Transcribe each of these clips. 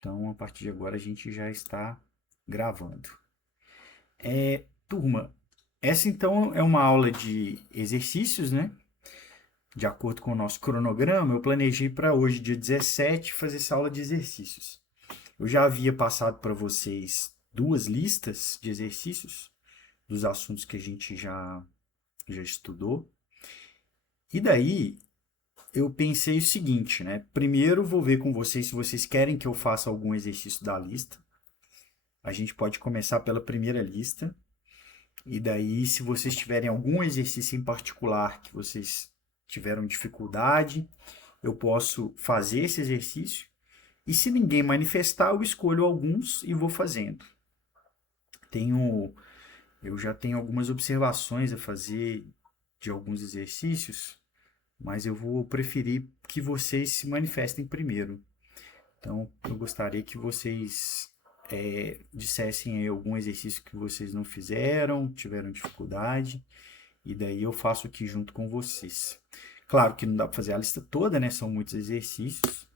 Então, a partir de agora, a gente já está gravando. Turma, essa então é uma aula de exercícios, né? De acordo com o nosso cronograma, eu planejei para hoje, dia 17, fazer essa aula de exercícios. Eu já havia passado para vocês duas listas de exercícios dos assuntos que a gente já estudou. E daí, eu pensei o seguinte, né? Primeiro, vou ver com vocês se vocês querem que eu faça algum exercício da lista. A gente pode começar pela primeira lista. E daí, se vocês tiverem algum exercício em particular que vocês tiveram dificuldade, eu posso fazer esse exercício. E se ninguém manifestar, eu escolho alguns e vou fazendo. Tenho, eu já tenho algumas observações a fazer de alguns exercícios, mas eu vou preferir que vocês se manifestem primeiro. Então, eu gostaria que vocês dissessem aí algum exercício que vocês não fizeram, tiveram dificuldade, e daí eu faço aqui junto com vocês. Claro que não dá para fazer a lista toda, né? São muitos exercícios,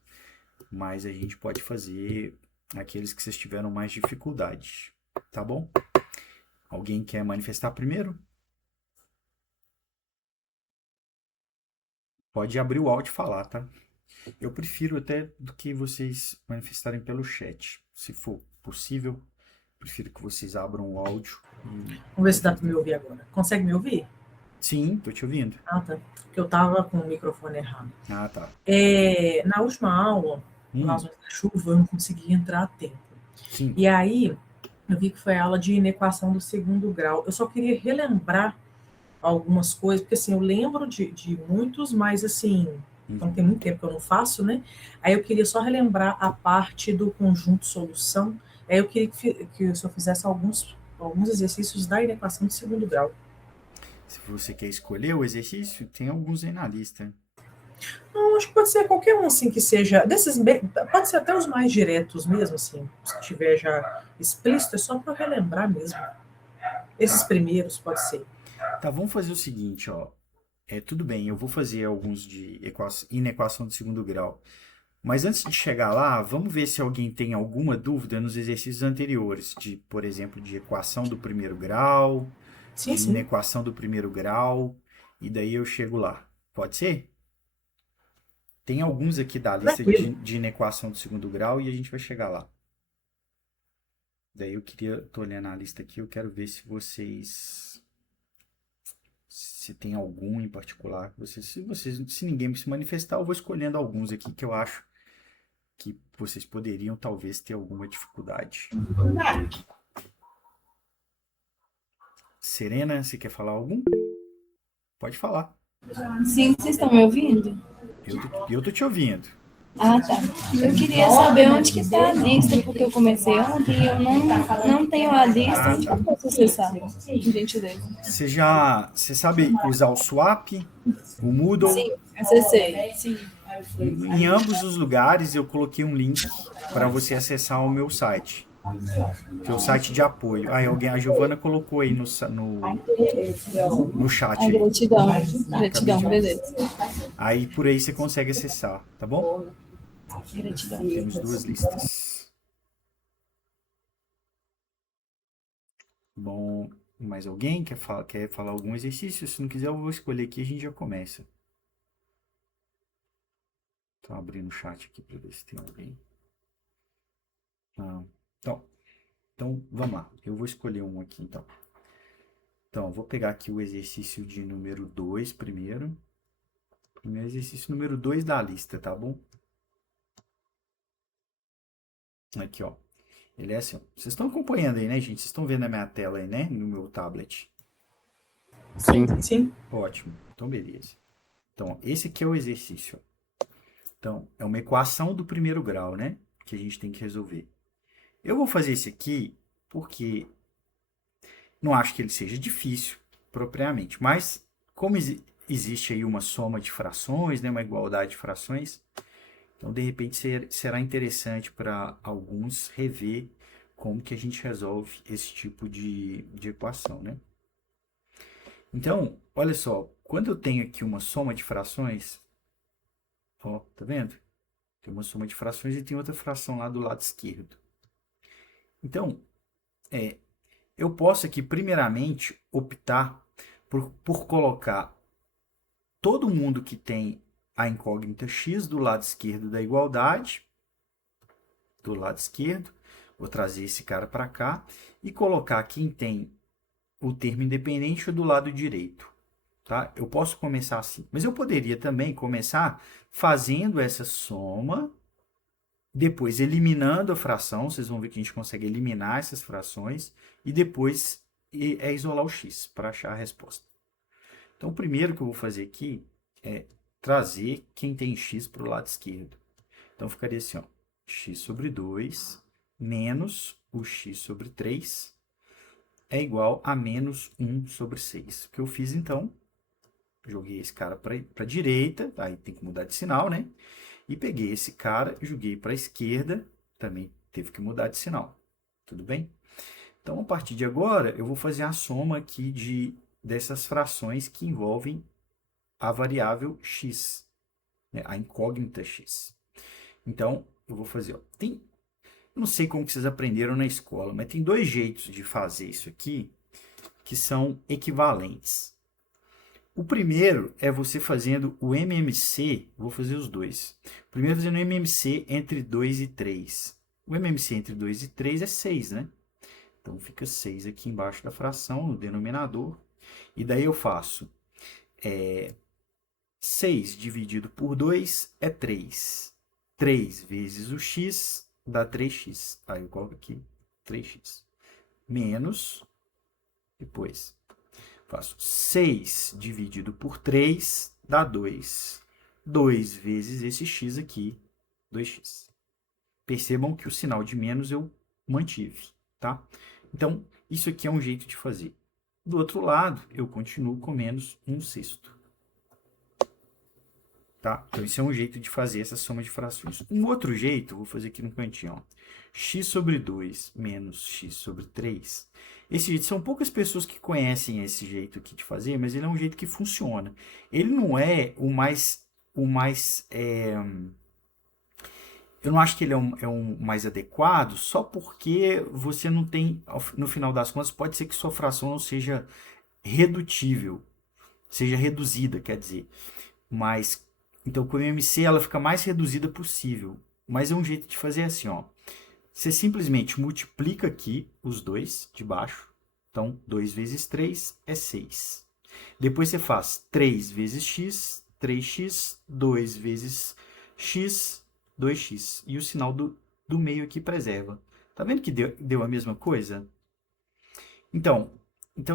mas a gente pode fazer aqueles que vocês tiveram mais dificuldade, tá bom? Alguém quer manifestar primeiro? Pode abrir o áudio e falar, tá? Eu prefiro até do que vocês manifestarem pelo chat. Se for possível, prefiro que vocês abram o áudio e Vamos ver se dá para me ouvir agora. Consegue me ouvir? sim, tô te ouvindo. Ah, tá. Porque eu estava com o microfone errado. Ah, tá. Na última aula, por razões da chuva, eu não consegui entrar a tempo. Sim. E aí, eu vi que foi a aula de inequação do segundo grau. Eu só queria relembrar algumas coisas, porque assim, eu lembro de muitos, mas assim, então tem muito tempo que eu não faço, né? Aí eu queria só relembrar a parte do conjunto solução. Aí eu queria que o senhor fizesse alguns exercícios da inequação de segundo grau. Se você quer escolher o exercício, tem alguns aí na lista. Não, acho que pode ser qualquer um, assim, que seja desses, pode ser até os mais diretos mesmo, assim, se tiver já explícito, é só para relembrar mesmo. Esses primeiros, pode ser. Tá, vamos fazer o seguinte, ó. Tudo bem, eu vou fazer alguns de inequação de segundo grau. Mas antes de chegar lá, vamos ver se alguém tem alguma dúvida nos exercícios anteriores, de, por exemplo, de equação do primeiro grau, Sim, de sim, inequação do primeiro grau, e daí eu chego lá. Pode ser? Tem alguns aqui da lista tranquilo. de inequação do segundo grau e a gente vai chegar lá. Daí eu queria, tô olhando a lista aqui, eu quero ver se vocês, se tem algum em particular, se ninguém se manifestar, eu vou escolhendo alguns aqui que eu acho que vocês poderiam talvez ter alguma dificuldade. Serena, você quer falar algum? Pode falar. Sim, vocês estão me ouvindo? Eu tô te ouvindo. Ah, tá. Eu queria saber onde que está a lista, porque eu comecei ontem e eu não tenho a lista. Onde que eu posso acessar? Gentileza. Você sabe usar o Swap, o Moodle? Sim, acessei. Sim. Em ambos os lugares eu coloquei um link para você acessar o meu site, que é o site de apoio. Ah, a Giovana colocou aí no chat Ah, aí. gratidão. Acabei Gratidão, de ver. beleza. Aí por aí você consegue acessar, tá bom? Gratidão. Temos duas listas. Bom, mais alguém quer falar algum exercício? Se não quiser, eu vou escolher aqui e a gente já começa. Tô abrindo o chat aqui para ver se tem alguém. Ah, então, vamos lá. Eu vou escolher um aqui, então. Então, eu vou pegar aqui o exercício de número 2 primeiro. Primeiro exercício número 2 da lista, tá bom? Aqui, ó. Ele é assim, ó. Vocês estão acompanhando aí, né, gente? Vocês estão vendo a minha tela aí, né? No meu tablet. Sim, sim. Ótimo. Então, beleza. Então, ó, esse aqui é o exercício. Então, é uma equação do primeiro grau, né? Que a gente tem que resolver. Eu vou fazer esse aqui porque não acho que ele seja difícil, propriamente. Mas, como existe aí uma soma de frações, né? Uma igualdade de frações, então, de repente, será interessante para alguns rever como que a gente resolve esse tipo de equação, né? Então, olha só, quando eu tenho aqui uma soma de frações, ó, tá vendo? Tem uma soma de frações e tem outra fração lá do lado esquerdo. Então, eu posso aqui, primeiramente, optar por colocar todo mundo que tem a incógnita x do lado esquerdo da igualdade, do lado esquerdo, vou trazer esse cara para cá, e colocar quem tem o termo independente do lado direito. Tá? Eu posso começar assim, mas eu poderia também começar fazendo essa soma, depois eliminando a fração, vocês vão ver que a gente consegue eliminar essas frações, e depois isolar o x para achar a resposta. Então, o primeiro que eu vou fazer aqui é trazer quem tem x para o lado esquerdo. Então, ficaria assim, ó, x sobre 2 menos o x sobre 3 é igual a menos 1 sobre 6. O que eu fiz, então, joguei esse cara para a direita, aí tem que mudar de sinal, né? E peguei esse cara e joguei para a esquerda, também teve que mudar de sinal. Tudo bem? Então, a partir de agora, eu vou fazer a soma aqui dessas frações que envolvem a variável x, né? A incógnita x. Então, eu vou fazer, ó, eu não sei como que vocês aprenderam na escola, mas tem dois jeitos de fazer isso aqui que são equivalentes. O primeiro é você fazendo o MMC, vou fazer os dois. Primeiro fazendo o MMC entre 2 e 3. O MMC entre 2 e 3 é 6, né? Então, fica 6 aqui embaixo da fração, no denominador. E daí eu faço 6 dividido por 2 é 3. 3 vezes o x dá 3x. Aí eu coloco aqui 3x. Menos, depois, faço 6 dividido por 3 dá 2. 2 vezes esse x aqui, 2x. Percebam que o sinal de menos eu mantive, tá? Então, isso aqui é um jeito de fazer. Do outro lado, eu continuo com menos 1/6. Tá? Então, isso é um jeito de fazer essa soma de frações. Um outro jeito, vou fazer aqui no cantinho, ó. X sobre 2 menos x sobre 3. Esse jeito, são poucas pessoas que conhecem esse jeito aqui de fazer, mas ele é um jeito que funciona. Ele não é eu não acho que ele é um mais adequado, só porque você não tem, no final das contas, pode ser que sua fração não seja redutível, seja reduzida, quer dizer. Mas, então, com o MMC, ela fica mais reduzida possível. Mas é um jeito de fazer assim, ó. Você simplesmente multiplica aqui os dois de baixo. Então, 2 vezes 3 é 6. Depois você faz 3 vezes x, 3x, 2 vezes x, 2x. E o sinal do meio aqui preserva. Tá vendo que deu a mesma coisa? Então,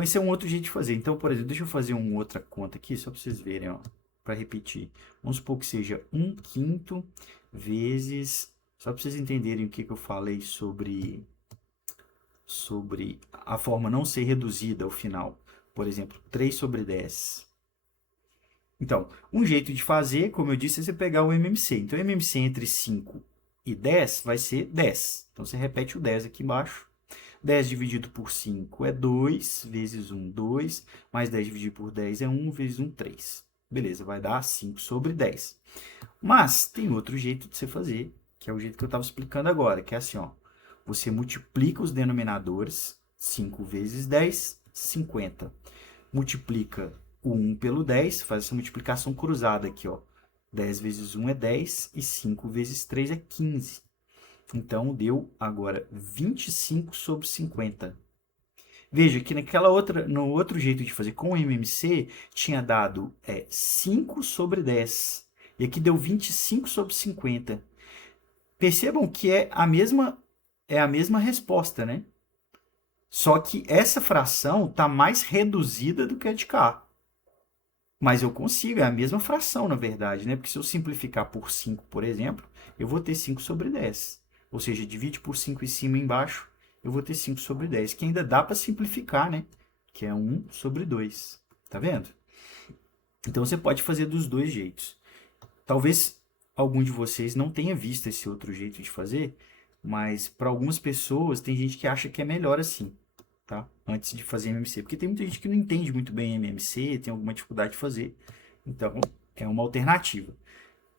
esse é um outro jeito de fazer. Então, por exemplo, deixa eu fazer uma outra conta aqui, só para vocês verem, ó, para repetir. Vamos supor que seja 1/5 vezes... Só para vocês entenderem o que eu falei sobre a forma não ser reduzida ao final. Por exemplo, 3 sobre 10. Então, um jeito de fazer, como eu disse, é você pegar o MMC. Então, o MMC entre 5 e 10 vai ser 10. Então, você repete o 10 aqui embaixo. 10 dividido por 5 é 2, vezes 1, 2. Mais 10 dividido por 10 é 1, vezes 1, 3. Beleza, vai dar 5 sobre 10. Mas, tem outro jeito de você fazer, que é o jeito que eu estava explicando agora, que é assim, ó. Você multiplica os denominadores, 5 vezes 10, 50. Multiplica o 1 pelo 10, faz essa multiplicação cruzada aqui, ó. 10 vezes 1 é 10 e 5 vezes 3 é 15. Então, deu agora 25 sobre 50. Veja que no outro jeito de fazer com o MMC, tinha dado 5 sobre 10. E aqui deu 25 sobre 50. Percebam que é a mesma resposta, né? Só que essa fração está mais reduzida do que a de cá. Mas eu consigo, é a mesma fração, na verdade, né? Porque se eu simplificar por 5, por exemplo, eu vou ter 5 sobre 10. Ou seja, divide por 5 em cima e embaixo, eu vou ter 5 sobre 10, que ainda dá para simplificar, né? Que é 1 sobre 2. Tá vendo? Então, você pode fazer dos dois jeitos. Talvez algum de vocês não tenha visto esse outro jeito de fazer, mas para algumas pessoas tem gente que acha que é melhor assim, tá? Antes de fazer MMC, porque tem muita gente que não entende muito bem MMC, tem alguma dificuldade de fazer, então é uma alternativa.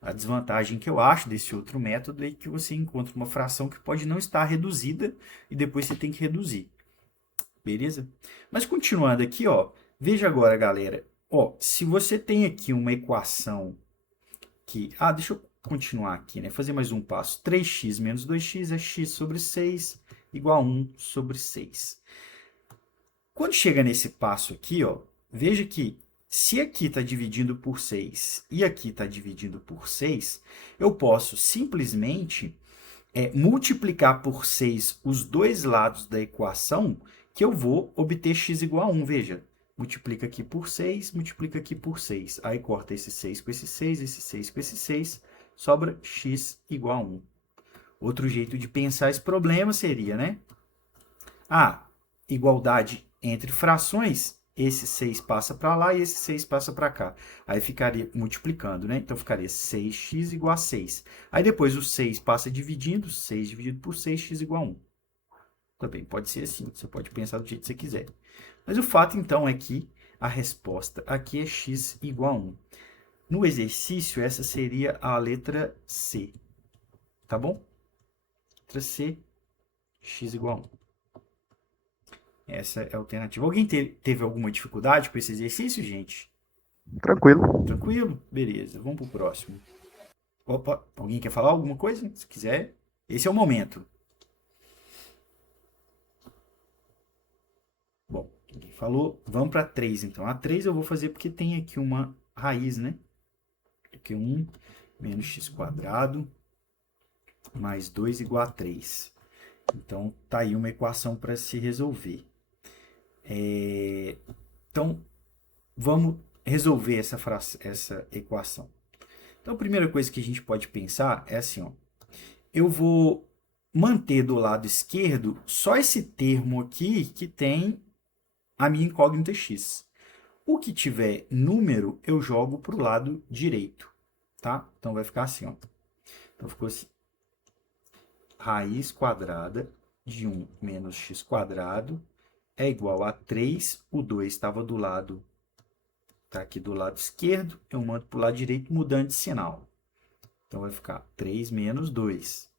A desvantagem que eu acho desse outro método é que você encontra uma fração que pode não estar reduzida e depois você tem que reduzir. Beleza? Mas continuando aqui, ó, veja agora, galera. Ó, se você tem aqui uma equação que... Ah, deixa eu continuar aqui, né? Fazer mais um passo. 3x menos 2x é x sobre 6 igual a 1 sobre 6. Quando chega nesse passo aqui, ó, veja que se aqui está dividindo por 6 e aqui está dividindo por 6, eu posso simplesmente multiplicar por 6 os dois lados da equação, que eu vou obter x igual a 1. Veja, multiplica aqui por 6, multiplica aqui por 6. Aí corta esse 6 com esse 6, esse 6 com esse 6, sobra x igual a 1. Outro jeito de pensar esse problema seria, né? Igualdade entre frações, esse 6 passa para lá e esse 6 passa para cá. Aí ficaria multiplicando, né? Então ficaria 6x igual a 6. Aí depois o 6 passa dividindo, 6 dividido por 6, x igual a 1. Também pode ser assim, você pode pensar do jeito que você quiser. Mas o fato, então, é que a resposta aqui é x igual a 1. No exercício, essa seria a letra C. Tá bom? Letra C, x igual a 1. Essa é a alternativa. Alguém teve alguma dificuldade com esse exercício, gente? Tranquilo. Tranquilo? Beleza, vamos pro próximo. Opa, alguém quer falar alguma coisa? Se quiser, esse é o momento. Bom, ninguém falou. Vamos para 3, então. A 3 eu vou fazer porque tem aqui uma raiz, né? Aqui 1 menos x² mais 2 igual a 3. Então, tá aí uma equação para se resolver. Então, vamos resolver essa equação. Então, a primeira coisa que a gente pode pensar é assim, ó. Eu vou manter do lado esquerdo só esse termo aqui que tem a minha incógnita x. O que tiver número, eu jogo para o lado direito, tá? Então, vai ficar assim, ó. Então, ficou assim. Raiz quadrada de 1 menos x² é igual a 3. O 2 estava do lado, tá aqui do lado esquerdo. Eu mando para o lado direito mudando de sinal. Então, vai ficar 3 menos 2.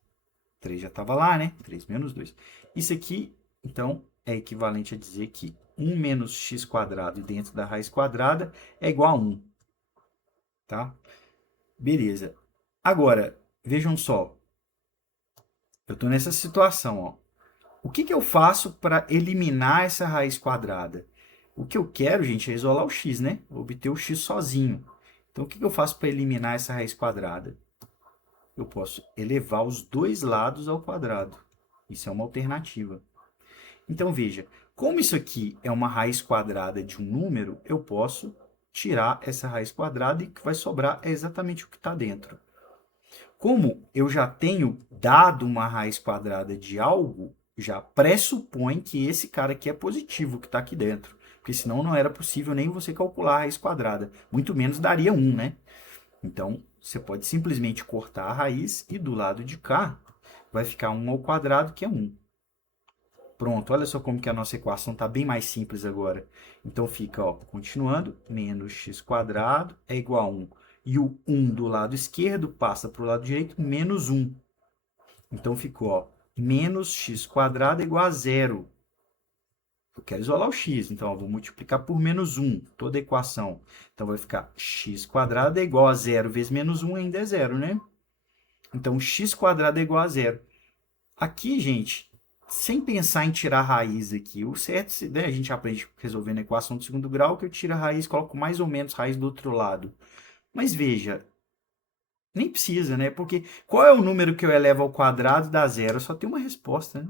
3 já estava lá, né? 3 menos 2. Isso aqui, então, é equivalente a dizer que 1 menos x² dentro da raiz quadrada é igual a 1. Tá? Beleza. Agora, vejam só. Eu estou nessa situação, ó. O que eu faço para eliminar essa raiz quadrada? O que eu quero, gente, é isolar o x, né? Obter o x sozinho. Então, o que eu faço para eliminar essa raiz quadrada? Eu posso elevar os dois lados ao quadrado. Isso é uma alternativa. Então, veja, como isso aqui é uma raiz quadrada de um número, eu posso tirar essa raiz quadrada e o que vai sobrar é exatamente o que está dentro. Como eu já tenho dado uma raiz quadrada de algo, já pressupõe que esse cara aqui é positivo, que está aqui dentro. Porque senão não era possível nem você calcular a raiz quadrada. Muito menos daria 1, né? Então, você pode simplesmente cortar a raiz e do lado de cá vai ficar 1 ao quadrado, que é 1. Pronto, olha só como que a nossa equação está bem mais simples agora. Então, fica, ó, continuando, menos x² é igual a 1. E o 1 do lado esquerdo passa para o lado direito, menos 1. Então, ficou, ó, menos x² é igual a 0. Eu quero isolar o x, então eu vou multiplicar por menos 1, toda a equação. Então, vai ficar x² é igual a 0 vezes menos 1 ainda é 0, né? Então, x² é igual a 0. Aqui, gente, sem pensar em tirar a raiz aqui, o certo, né, a gente aprende resolvendo a equação do segundo grau, que eu tiro a raiz, coloco mais ou menos raiz do outro lado. Mas veja, nem precisa, né? Porque qual é o número que eu elevo ao quadrado e dá 0? Só tem uma resposta, né?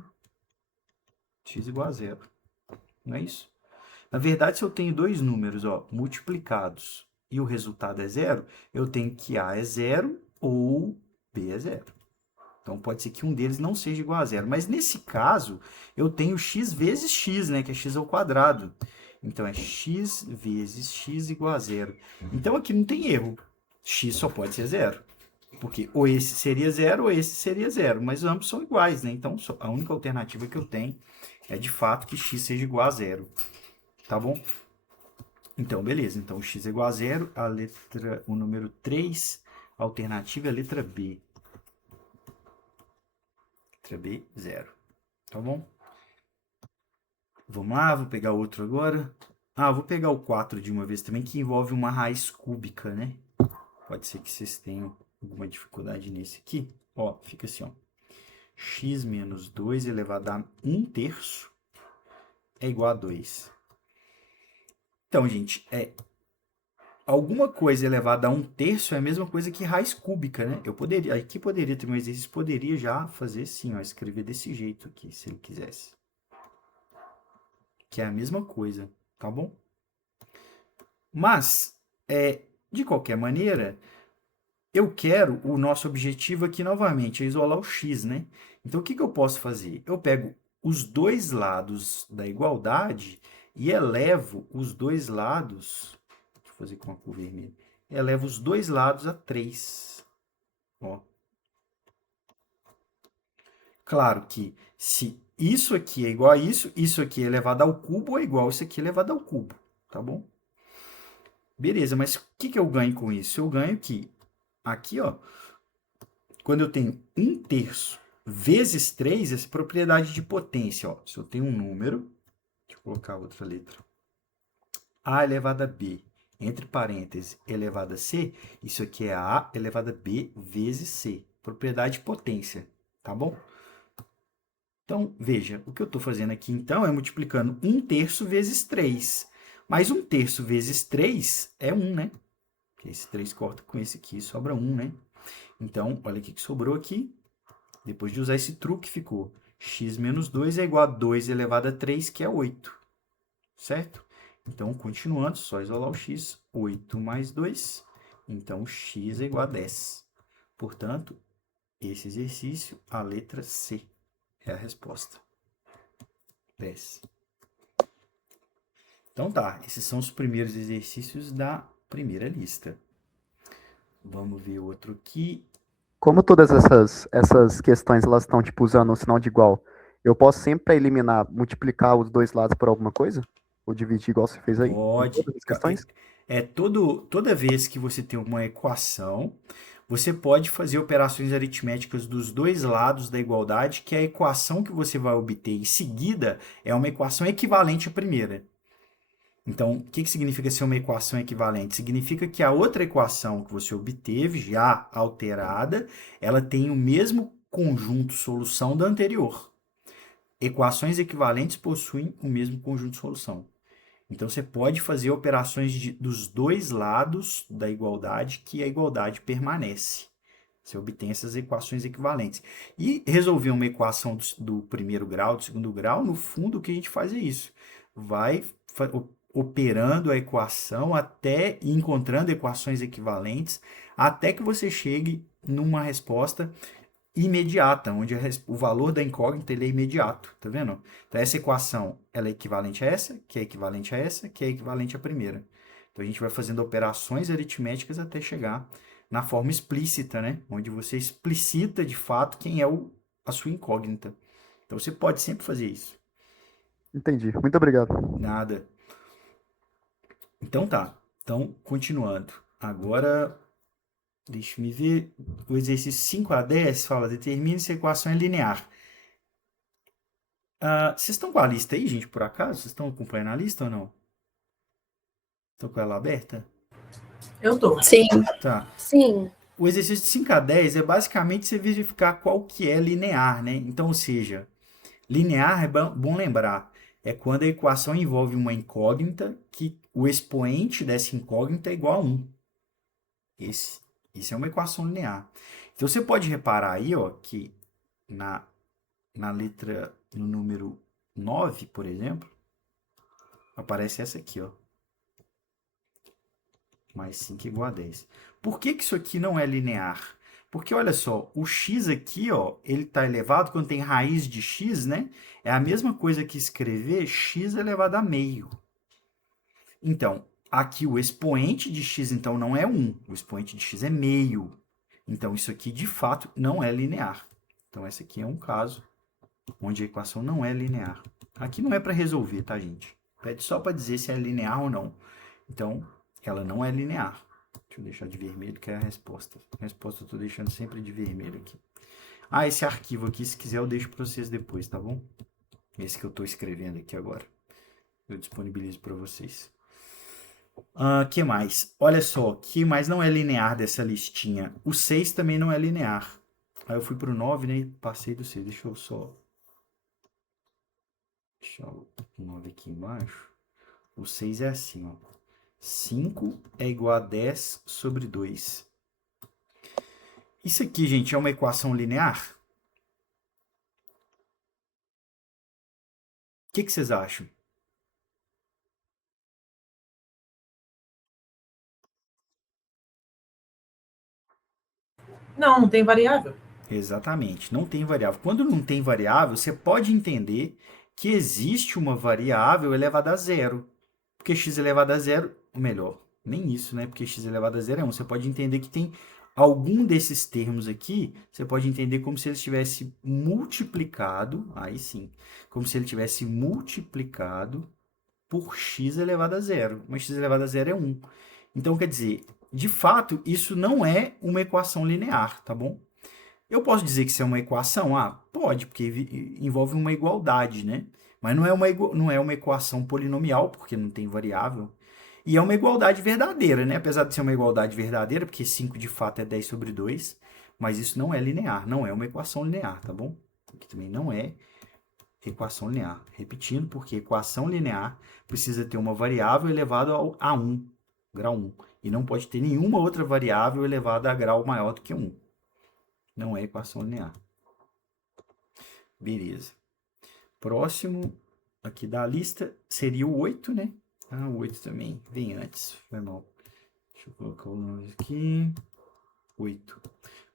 X igual a 0. Não é isso? Na verdade, se eu tenho dois números, ó, multiplicados e o resultado é 0, eu tenho que A é 0 ou B é 0. Então, pode ser que um deles não seja igual a 0. Mas, nesse caso, eu tenho x vezes x, né? Que é x ao quadrado. Então, é x vezes x igual a 0. Então, aqui não tem erro. X só pode ser 0. Porque ou esse seria 0 ou esse seria 0. Mas ambos são iguais, né? Então, a única alternativa que eu tenho é, de fato, que x seja igual a 0. Tá bom? Então, beleza. Então, x é igual a 0. O número 3, alternativa é a letra B. Letra B, 0. Tá bom? Vamos lá, vou pegar outro agora. Vou pegar o 4 de uma vez também, que envolve uma raiz cúbica, né? Pode ser que vocês tenham alguma dificuldade nesse aqui. Ó, fica assim, ó. X menos 2 elevado a 1/3 é igual a 2. Então, gente, alguma coisa elevada a 1/3 é a mesma coisa que raiz cúbica, né? Aqui poderia ter um exercício, poderia já fazer assim, ó, escrever desse jeito aqui, se ele quisesse. Que é a mesma coisa, tá bom? Mas, de qualquer maneira, o nosso objetivo aqui novamente é isolar o x, né? Então, o que eu posso fazer? Eu pego os dois lados da igualdade e elevo os dois lados, deixa eu fazer com a cor vermelha, elevo os dois lados a 3. Ó. Claro que se isso aqui é igual a isso aqui é elevado ao cubo é igual a isso aqui elevado ao cubo, tá bom? Beleza, mas o que eu ganho com isso? Eu ganho que aqui, ó, quando eu tenho 1/3 vezes 3, essa propriedade de potência, ó, se eu tenho um número, deixa eu colocar outra letra, a elevado a b, entre parênteses, elevado a c, isso aqui é a elevado a b vezes c, propriedade de potência, tá bom? Então, veja, o que eu estou fazendo aqui, então, é multiplicando 1/3 vezes 3. Mas 1/3 vezes 3 é 1, né? Porque esse 3 corta com esse aqui, sobra 1, né? Então, olha o que sobrou aqui. Depois de usar esse truque, ficou x menos 2 é igual a 2 elevado a 3, que é 8. Certo? Então, continuando, só isolar o x. 8 mais 2. Então, x é igual a 10. Portanto, esse exercício, a letra C é a resposta. 10. Então tá, esses são os primeiros exercícios da primeira lista. Vamos ver outro aqui. Como todas essas questões elas estão tipo usando o sinal de igual, eu posso sempre para eliminar multiplicar os dois lados por alguma coisa? Ou dividir igual você fez aí? Pode. Todas as questões? Toda vez que você tem uma equação, você pode fazer operações aritméticas dos dois lados da igualdade, que a equação que você vai obter em seguida é uma equação equivalente à primeira. Então, o que significa ser uma equação equivalente? Significa que a outra equação que você obteve, já alterada, ela tem o mesmo conjunto solução da anterior. Equações equivalentes possuem o mesmo conjunto solução. Então, você pode fazer operações dos dois lados da igualdade, que a igualdade permanece. Você obtém essas equações equivalentes. E resolver uma equação do primeiro grau, do segundo grau, no fundo, o que a gente faz é isso. Vai operando a equação até encontrando equações equivalentes, até que você chegue numa resposta imediata, onde o valor da incógnita ele é imediato, tá vendo? Então, essa equação ela é equivalente a essa, que é equivalente a essa, que é equivalente à primeira. Então, a gente vai fazendo operações aritméticas até chegar na forma explícita, né? Onde você explicita, de fato, quem é a sua incógnita. Então, você pode sempre fazer isso. Entendi. Muito obrigado. Nada. Então, tá. Então, continuando. Agora, deixa eu me ver. O exercício 5 a 10 fala, determine se a equação é linear. Vocês estão com a lista aí, gente, por acaso? Vocês estão acompanhando a lista ou não? Estão com ela aberta? Eu tô. Sim. Tá. Sim. O exercício de 5 a 10 é basicamente você verificar qual que é linear, né? Então, ou seja, linear é bom lembrar, é quando a equação envolve uma incógnita que o expoente dessa incógnita é igual a 1. Isso é uma equação linear. Então, você pode reparar aí, ó, que na letra, no número 9, por exemplo, aparece essa aqui, ó. Mais 5 igual a 10. Por que isso aqui não é linear? Porque, olha só, o x aqui, ó, ele está elevado quando tem raiz de x, né? É a mesma coisa que escrever x elevado a meio. Então, aqui o expoente de x, então, não é 1. O expoente de x é meio. Então, isso aqui, de fato, não é linear. Então, esse aqui é um caso onde a equação não é linear. Aqui não é para resolver, tá, gente? Pede só para dizer se é linear ou não. Então, ela não é linear. Deixa eu deixar de vermelho, que é a resposta. A resposta eu tô deixando sempre de vermelho aqui. Ah, esse arquivo aqui, se quiser, eu deixo para vocês depois, tá bom? Esse que eu tô escrevendo aqui agora. Eu disponibilizo para vocês. Que mais? Olha só, que mais não é linear dessa listinha? O 6 também não é linear. Aí eu fui pro 9, né? E passei do 6. Deixa eu só... deixar o 9 aqui embaixo. O 6 é assim, ó. 5 é igual a 10 sobre 2. Isso aqui, gente, é uma equação linear? O que vocês acham? Não, não tem variável. Exatamente, não tem variável. Quando não tem variável, você pode entender que existe uma variável elevada a zero. Porque x elevado a zero, ou melhor, nem isso, né? Porque x elevado a zero é 1. Você pode entender que tem algum desses termos aqui, você pode entender como se ele tivesse multiplicado, aí sim, como se ele tivesse multiplicado por x elevado a zero. Mas x elevado a zero é 1. Então, quer dizer, de fato, isso não é uma equação linear, tá bom? Eu posso dizer que isso é uma equação? Ah, pode, porque envolve uma igualdade, né? Mas não é uma equação polinomial, porque não tem variável. E é uma igualdade verdadeira, né? Apesar de ser uma igualdade verdadeira, porque 5 de fato é 10 sobre 2, mas isso não é linear, não é uma equação linear, tá bom? Aqui também não é equação linear. Repetindo, porque equação linear precisa ter uma variável elevada a 1, grau 1, e não pode ter nenhuma outra variável elevada a grau maior do que 1. Não é equação linear. Beleza. Próximo aqui da lista seria o 8, né? Ah, o 8 também vem antes. Foi mal. Deixa eu colocar o nome aqui. 8.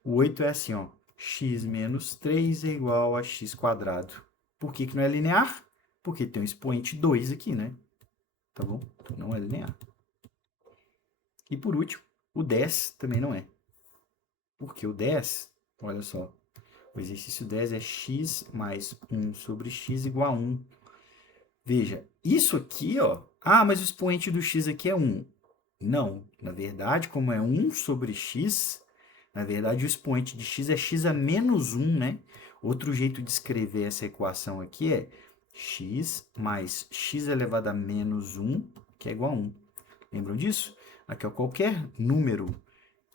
O 8 é assim, ó. X menos 3 é igual a x quadrado. Por que que não é linear? Porque tem um expoente 2 aqui, né? Tá bom? Então não é linear. E por último, o 10 também não é. Porque o 10, olha só, o exercício 10 é x mais 1 sobre x igual a 1. Veja, isso aqui, ó. Ah, mas o expoente do x aqui é 1. Não, na verdade, como é 1 sobre x, na verdade o expoente de x é x a menos 1, né? Outro jeito de escrever essa equação aqui é x mais x elevado a menos 1, que é igual a 1. Lembram disso? Aqui, ó, qualquer número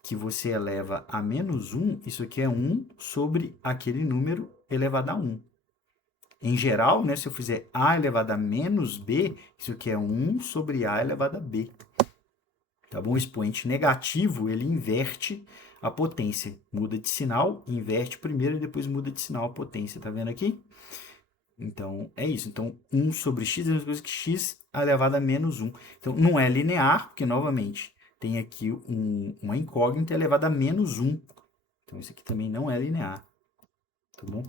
que você eleva a menos 1, isso aqui é 1 sobre aquele número elevado a 1. Em geral, né, se eu fizer a elevado a menos b, isso aqui é 1 sobre a elevado a b. Tá bom? O expoente negativo, ele inverte a potência. Muda de sinal, inverte primeiro e depois muda de sinal a potência. Tá vendo aqui? Então, é isso. Então, 1 sobre x é a mesma coisa que x elevado a menos 1. Então, não é linear, porque, novamente, tem aqui uma incógnita elevada a menos 1. Então, isso aqui também não é linear. Tá bom?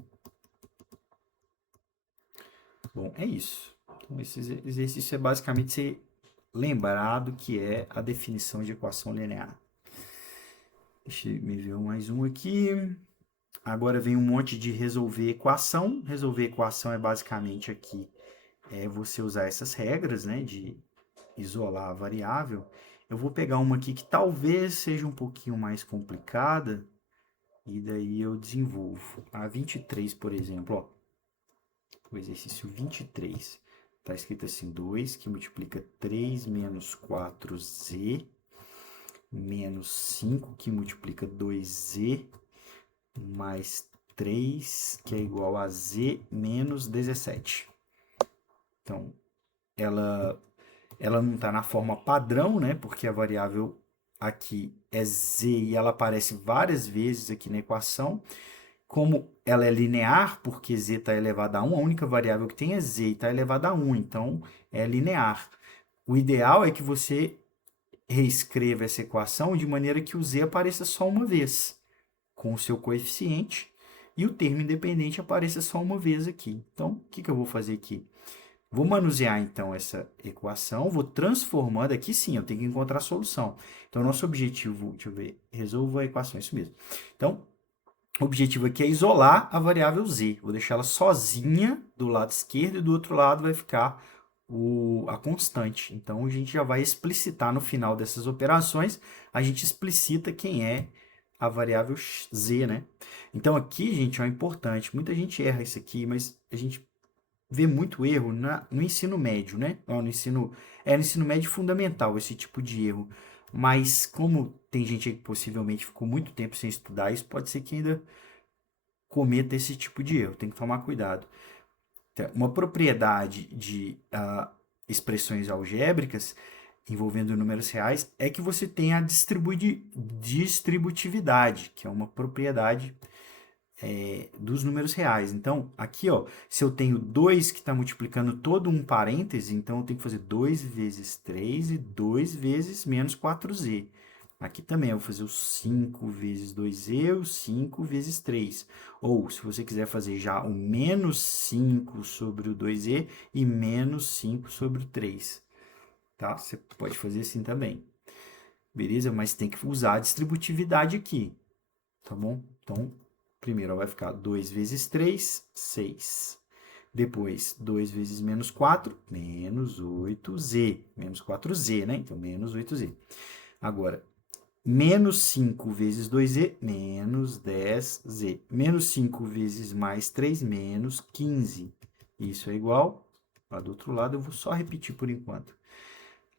Bom, é isso. Então, esse exercício é basicamente ser lembrado que é a definição de equação linear. Deixa eu me ver mais um aqui. Agora vem um monte de resolver equação. Resolver equação é basicamente aqui você usar essas regras, né, de isolar a variável. Eu vou pegar uma aqui que talvez seja um pouquinho mais complicada e daí eu desenvolvo. A 23, por exemplo, ó. O exercício 23. Está escrito assim, 2 que multiplica 3 menos 4z, menos 5 que multiplica 2z, mais 3 que é igual a z menos 17. Então, ela não está na forma padrão, né? Porque a variável aqui é z e ela aparece várias vezes aqui na equação. Como ela é linear, porque z está elevado a 1, a única variável que tem é z e está elevada a 1, então é linear. O ideal é que você reescreva essa equação de maneira que o z apareça só uma vez, com o seu coeficiente, e o termo independente apareça só uma vez aqui. Então, o que eu vou fazer aqui? Vou manusear, então, essa equação, vou transformando, aqui sim, eu tenho que encontrar a solução. Então, nosso objetivo, deixa eu ver, resolva a equação, isso mesmo. Então, o objetivo aqui é isolar a variável z. Vou deixar ela sozinha do lado esquerdo e do outro lado vai ficar a constante. Então, a gente já vai explicitar no final dessas operações, a gente explicita quem é a variável z, né? Então, aqui, gente, é importante. Muita gente erra isso aqui, mas a gente vê muito erro no ensino médio, né? No ensino médio fundamental, esse tipo de erro. Mas, como tem gente aí que possivelmente ficou muito tempo sem estudar, isso pode ser que ainda cometa esse tipo de erro. Tem que tomar cuidado. Uma propriedade de expressões algébricas envolvendo números reais é que você tem a distributividade, que é uma propriedade dos números reais. Então, aqui, ó, se eu tenho 2 que está multiplicando todo um parêntese, então eu tenho que fazer 2 vezes 3 e 2 vezes menos 4z. Aqui também eu vou fazer o 5 vezes 2z, o 5 vezes 3. Ou, se você quiser fazer já o menos 5 sobre o 2z e menos 5 sobre o 3. Tá? Você pode fazer assim também. Beleza? Mas tem que usar a distributividade aqui. Tá bom? Então, primeiro vai ficar 2 vezes 3, 6. Depois, 2 vezes menos 4, menos 8z. Menos 4z, né? Então, menos 8z. Agora, menos 5 vezes 2z, menos 10z. Menos 5 vezes mais 3, menos 15. Isso é igual. Lá do outro lado, eu vou só repetir por enquanto.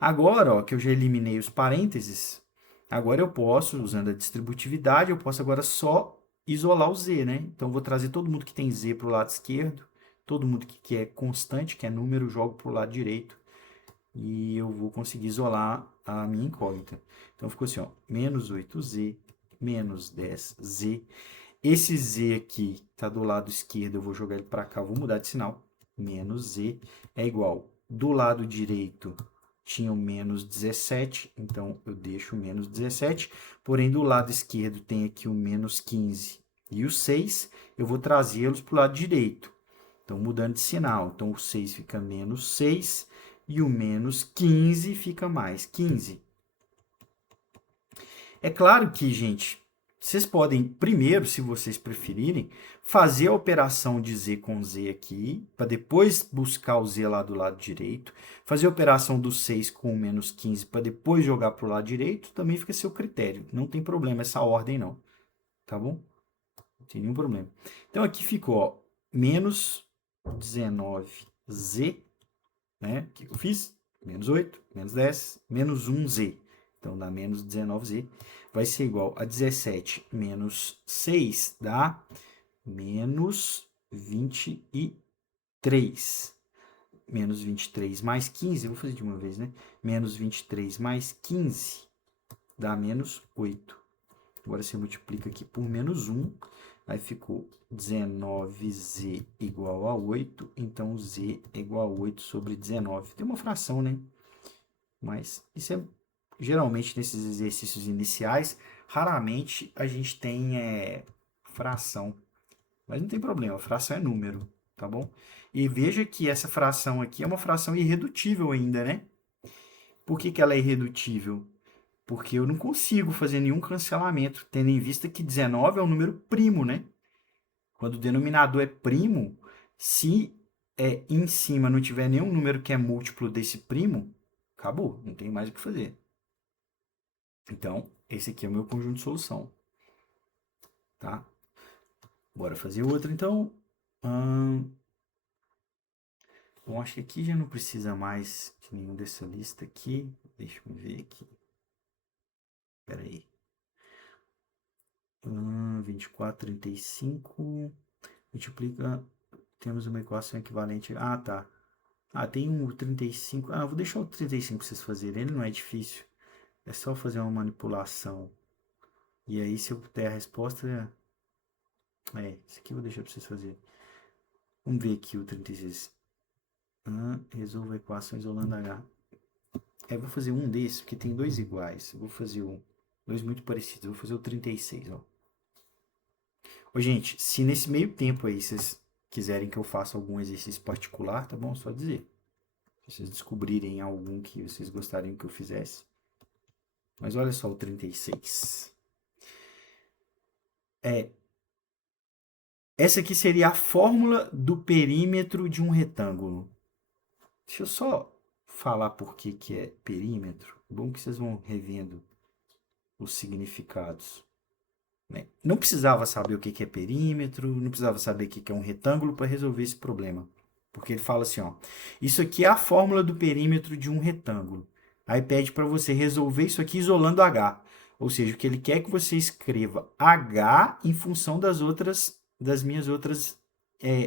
Agora, ó, que eu já eliminei os parênteses, agora eu posso, usando a distributividade, eu posso agora só isolar o z, né? Então, eu vou trazer todo mundo que tem z para o lado esquerdo, todo mundo que é constante, que é número, eu jogo para o lado direito. E eu vou conseguir isolar a minha incógnita. Então, ficou assim, ó, menos 8z, menos 10z. Esse z aqui está do lado esquerdo, eu vou jogar ele para cá, eu vou mudar de sinal. Menos z é igual, do lado direito tinha o menos 17, então eu deixo o menos 17. Porém, do lado esquerdo tem aqui o menos 15 e o 6, eu vou trazê-los para o lado direito. Então, mudando de sinal. Então, o 6 fica menos 6 e o menos 15 fica mais 15. É claro que, gente, vocês podem, primeiro, se vocês preferirem, fazer a operação de z com z aqui, para depois buscar o z lá do lado direito. Fazer a operação do 6 com o menos 15 para depois jogar para o lado direito, também fica a seu critério. Não tem problema essa ordem, não. Tá bom? Não tem nenhum problema. Então, aqui ficou, ó, menos 19z, né? O que eu fiz? Menos 8, menos 10, menos 1z. Então, dá menos 19z. Vai ser igual a 17 menos 6, dá menos 23. Menos 23 mais 15, eu vou fazer de uma vez, né? Menos 23 mais 15 dá menos 8. Agora você multiplica aqui por menos 1. Aí ficou 19z igual a 8. Então, z é igual a 8 sobre 19. Tem uma fração, né? Mas isso é geralmente nesses exercícios iniciais. Raramente a gente tem fração. Mas não tem problema, fração é número, tá bom? E veja que essa fração aqui é uma fração irredutível ainda, né? Por que ela é irredutível? Porque eu não consigo fazer nenhum cancelamento, tendo em vista que 19 é um número primo, né? Quando o denominador é primo, se em cima não tiver nenhum número que é múltiplo desse primo, acabou, não tem mais o que fazer. Então, esse aqui é o meu conjunto de solução. Tá? Bora fazer outro, então. Bom, acho que aqui já não precisa mais de nenhum dessa lista aqui. Deixa eu ver aqui. Espera aí. 24, 35. Multiplica. Temos uma equação equivalente. Ah, tá. Ah, tem um 35. Ah, vou deixar o 35 para vocês fazerem. Ele não é difícil. É só fazer uma manipulação. E aí, se eu der a resposta. Isso aqui eu vou deixar para vocês fazerem. Vamos ver aqui o 36. Resolva a equação isolando H. Vou fazer um desses, porque tem dois iguais. Vou fazer dois muito parecidos. Vou fazer o 36, ó. Ô, gente, se nesse meio tempo aí vocês quiserem que eu faça algum exercício particular, tá bom? Só dizer. Se vocês descobrirem algum que vocês gostariam que eu fizesse. Mas olha só o 36. Essa aqui seria a fórmula do perímetro de um retângulo. Deixa eu só falar por que que é perímetro. Bom que vocês vão revendo os significados, né? Não precisava saber o que que é perímetro, não precisava saber o que que é um retângulo para resolver esse problema. Porque ele fala assim, ó, isso aqui é a fórmula do perímetro de um retângulo. Aí pede para você resolver isso aqui isolando H. Ou seja, o que ele quer é que você escreva H em função das minhas outras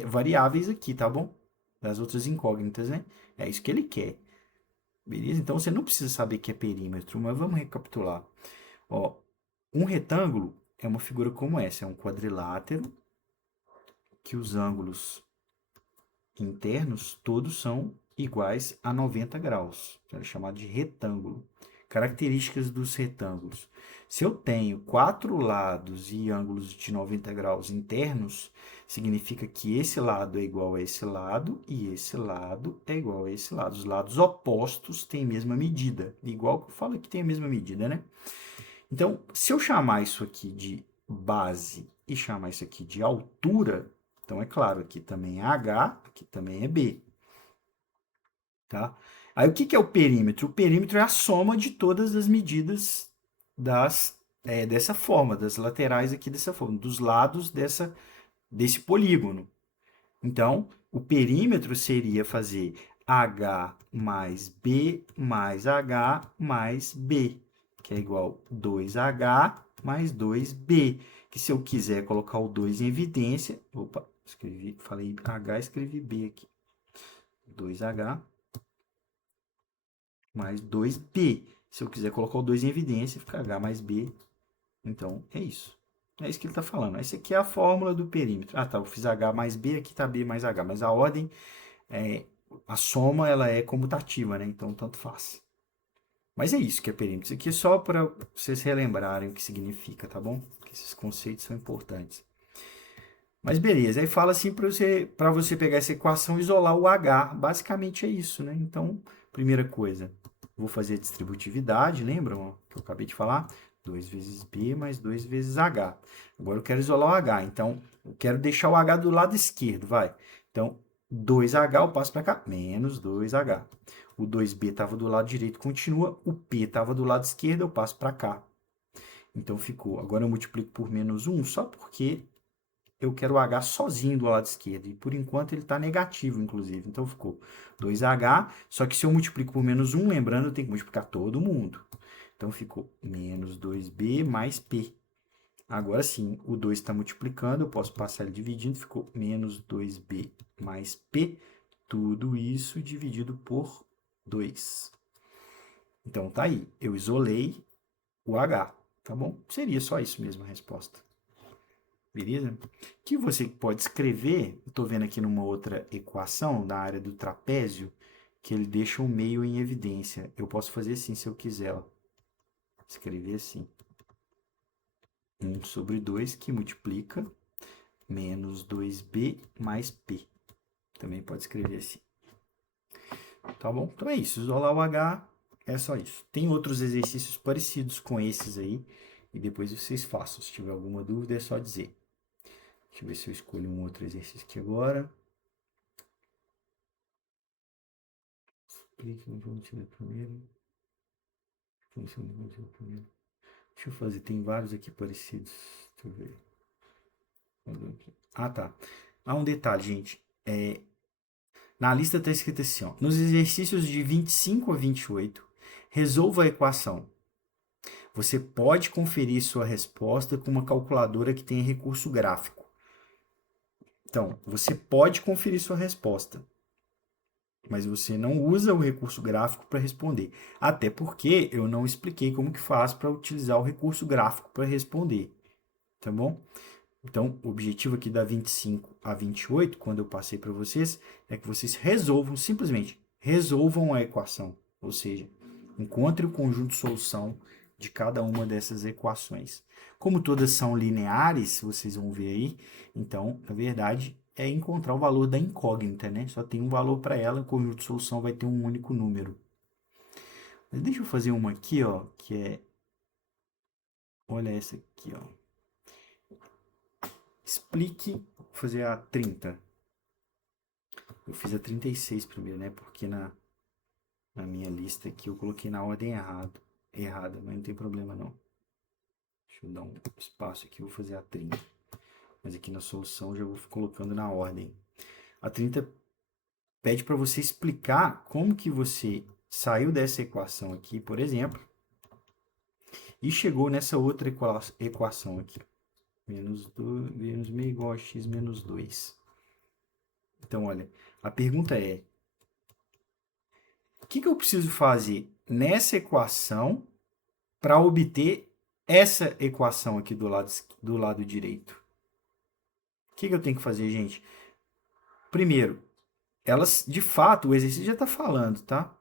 variáveis aqui, tá bom? Das outras incógnitas, né? É isso que ele quer. Beleza? Então você não precisa saber o que é perímetro, mas vamos recapitular. Ó, um retângulo é uma figura como essa, é um quadrilátero que os ângulos internos todos são iguais a 90 graus. É chamado de retângulo. Características dos retângulos. Se eu tenho quatro lados e ângulos de 90 graus internos, significa que esse lado é igual a esse lado e esse lado é igual a esse lado. Os lados opostos têm a mesma medida. Igual que eu falo que tem a mesma medida, né? Então, se eu chamar isso aqui de base e chamar isso aqui de altura, então é claro, aqui também é H, aqui também é B, tá? Aí o que que é o perímetro? O perímetro é a soma de todas as medidas dessa forma, das laterais aqui dessa forma, dos lados desse polígono. Então, o perímetro seria fazer H mais B mais H mais B, que é igual 2H mais 2B. Que se eu quiser colocar o 2 em evidência, opa, falei H, escrevi B aqui. 2H mais 2B. Se eu quiser colocar o 2 em evidência, fica H mais B. Então, é isso. É isso que ele está falando. Essa aqui é a fórmula do perímetro. Ah, tá, eu fiz H mais B, aqui está B mais H. Mas a ordem, a soma, ela é comutativa, né? Então, tanto faz. Mas é isso que é perímetro. Isso aqui é só para vocês relembrarem o que significa, tá bom? Porque esses conceitos são importantes. Mas beleza, aí fala assim para você pegar essa equação e isolar o H. Basicamente é isso, né? Então, primeira coisa, vou fazer a distributividade, lembram que eu acabei de falar? 2 vezes B mais 2 vezes H. Agora eu quero isolar o H, então eu quero deixar o H do lado esquerdo, vai. Então, 2H eu passo para cá, menos 2H. O 2B estava do lado direito, continua. O P estava do lado esquerdo, eu passo para cá. Então ficou. Agora eu multiplico por menos 1, só porque eu quero o H sozinho do lado esquerdo. E por enquanto ele está negativo, inclusive. Então ficou 2H. Só que se eu multiplico por menos 1, lembrando, eu tenho que multiplicar todo mundo. Então ficou menos 2B mais P. Agora sim, o 2 está multiplicando, eu posso passar ele dividindo, ficou menos 2B mais P. Tudo isso dividido por 2. Então tá aí, eu isolei o H, tá bom? Seria só isso mesmo a resposta. Beleza? Que você pode escrever, estou vendo aqui numa outra equação da área do trapézio, que ele deixa o meio em evidência. Eu posso fazer assim se eu quiser, ó. Escrever assim. 1 sobre 2 que multiplica menos 2B mais P. Também pode escrever assim. Tá bom? Então é isso. Isolar o H é só isso. Tem outros exercícios parecidos com esses aí. E depois vocês façam. Se tiver alguma dúvida, é só dizer. Deixa eu ver se eu escolho um outro exercício aqui agora. Explique no primeiro. Deixa eu fazer. Tem vários aqui parecidos. Deixa eu ver. Ah, tá. Há um detalhe, gente. Na lista está escrito assim, ó, nos exercícios de 25 a 28, resolva a equação. Você pode conferir sua resposta com uma calculadora que tenha recurso gráfico. Então, você pode conferir sua resposta, mas você não usa o recurso gráfico para responder. Até porque eu não expliquei como que faz para utilizar o recurso gráfico para responder. Tá bom? Então, o objetivo aqui da 25 a 28, quando eu passei para vocês, é que vocês resolvam, simplesmente, resolvam a equação. Ou seja, encontre o conjunto de solução de cada uma dessas equações. Como todas são lineares, vocês vão ver aí, então, na verdade, é encontrar o valor da incógnita, né? Só tem um valor para ela, o conjunto de solução vai ter um único número. Mas deixa eu fazer uma aqui, ó, que é... Olha essa aqui, ó. Explique, vou fazer a 30. Eu fiz a 36 primeiro, né? Porque na minha lista aqui eu coloquei na ordem errada, mas não tem problema não. Deixa eu dar um espaço aqui, eu vou fazer a 30. Mas aqui na solução eu já vou colocando na ordem. A 30 pede para você explicar como que você saiu dessa equação aqui, por exemplo, e chegou nessa outra equação aqui. Menos meio igual a x menos 2. Então, olha, a pergunta é: o que eu preciso fazer nessa equação para obter essa equação aqui do lado direito? O que eu tenho que fazer, gente? Primeiro, elas, de fato, o exercício já está falando, tá?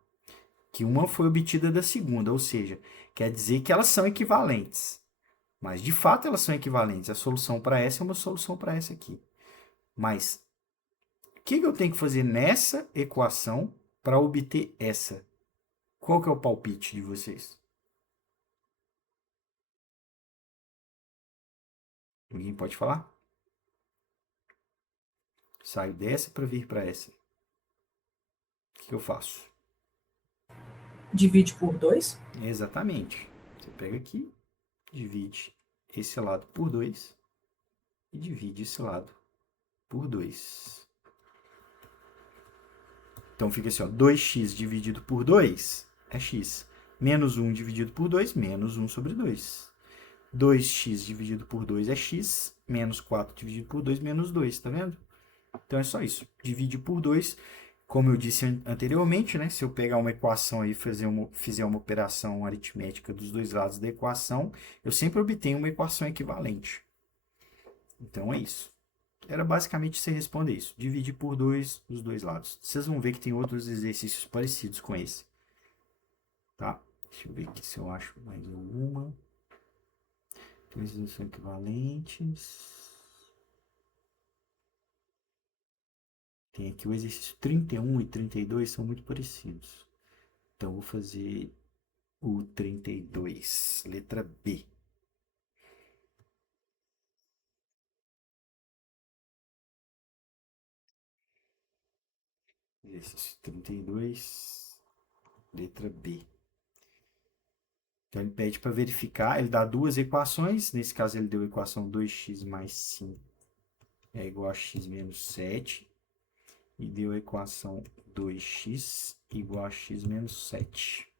Que uma foi obtida da segunda, ou seja, quer dizer que elas são equivalentes. Mas, de fato, elas são equivalentes. A solução para essa é uma solução para essa aqui. Mas, o que eu tenho que fazer nessa equação para obter essa? Qual que é o palpite de vocês? Alguém pode falar? Saio dessa para vir para essa. O que eu faço? Divide por 2. Exatamente. Você pega aqui, divide esse lado por 2 e divide esse lado por 2. Então fica assim, ó, 2x dividido por 2 é x. Menos 1 dividido por 2, menos 1 sobre 2. 2x dividido por 2 é x. Menos 4 dividido por 2, menos 2, tá vendo? Então é só isso. Divide por 2. Como eu disse anteriormente, né? Se eu pegar uma equação e fizer uma operação aritmética dos dois lados da equação, eu sempre obtenho uma equação equivalente. Então é isso. Era basicamente você responder isso. Dividir por 2 os dois lados. Vocês vão ver que tem outros exercícios parecidos com esse. Tá? Deixa eu ver aqui se eu acho mais alguma. Três são equivalentes. Tem aqui o exercício 31 e 32 são muito parecidos. Então, vou fazer o 32, letra B. Exercício 32, letra B. Então, ele pede para verificar, ele dá duas equações. Nesse caso, ele deu a equação 2x mais 5 é igual a x menos 7. E deu a equação 2x igual a x menos 7.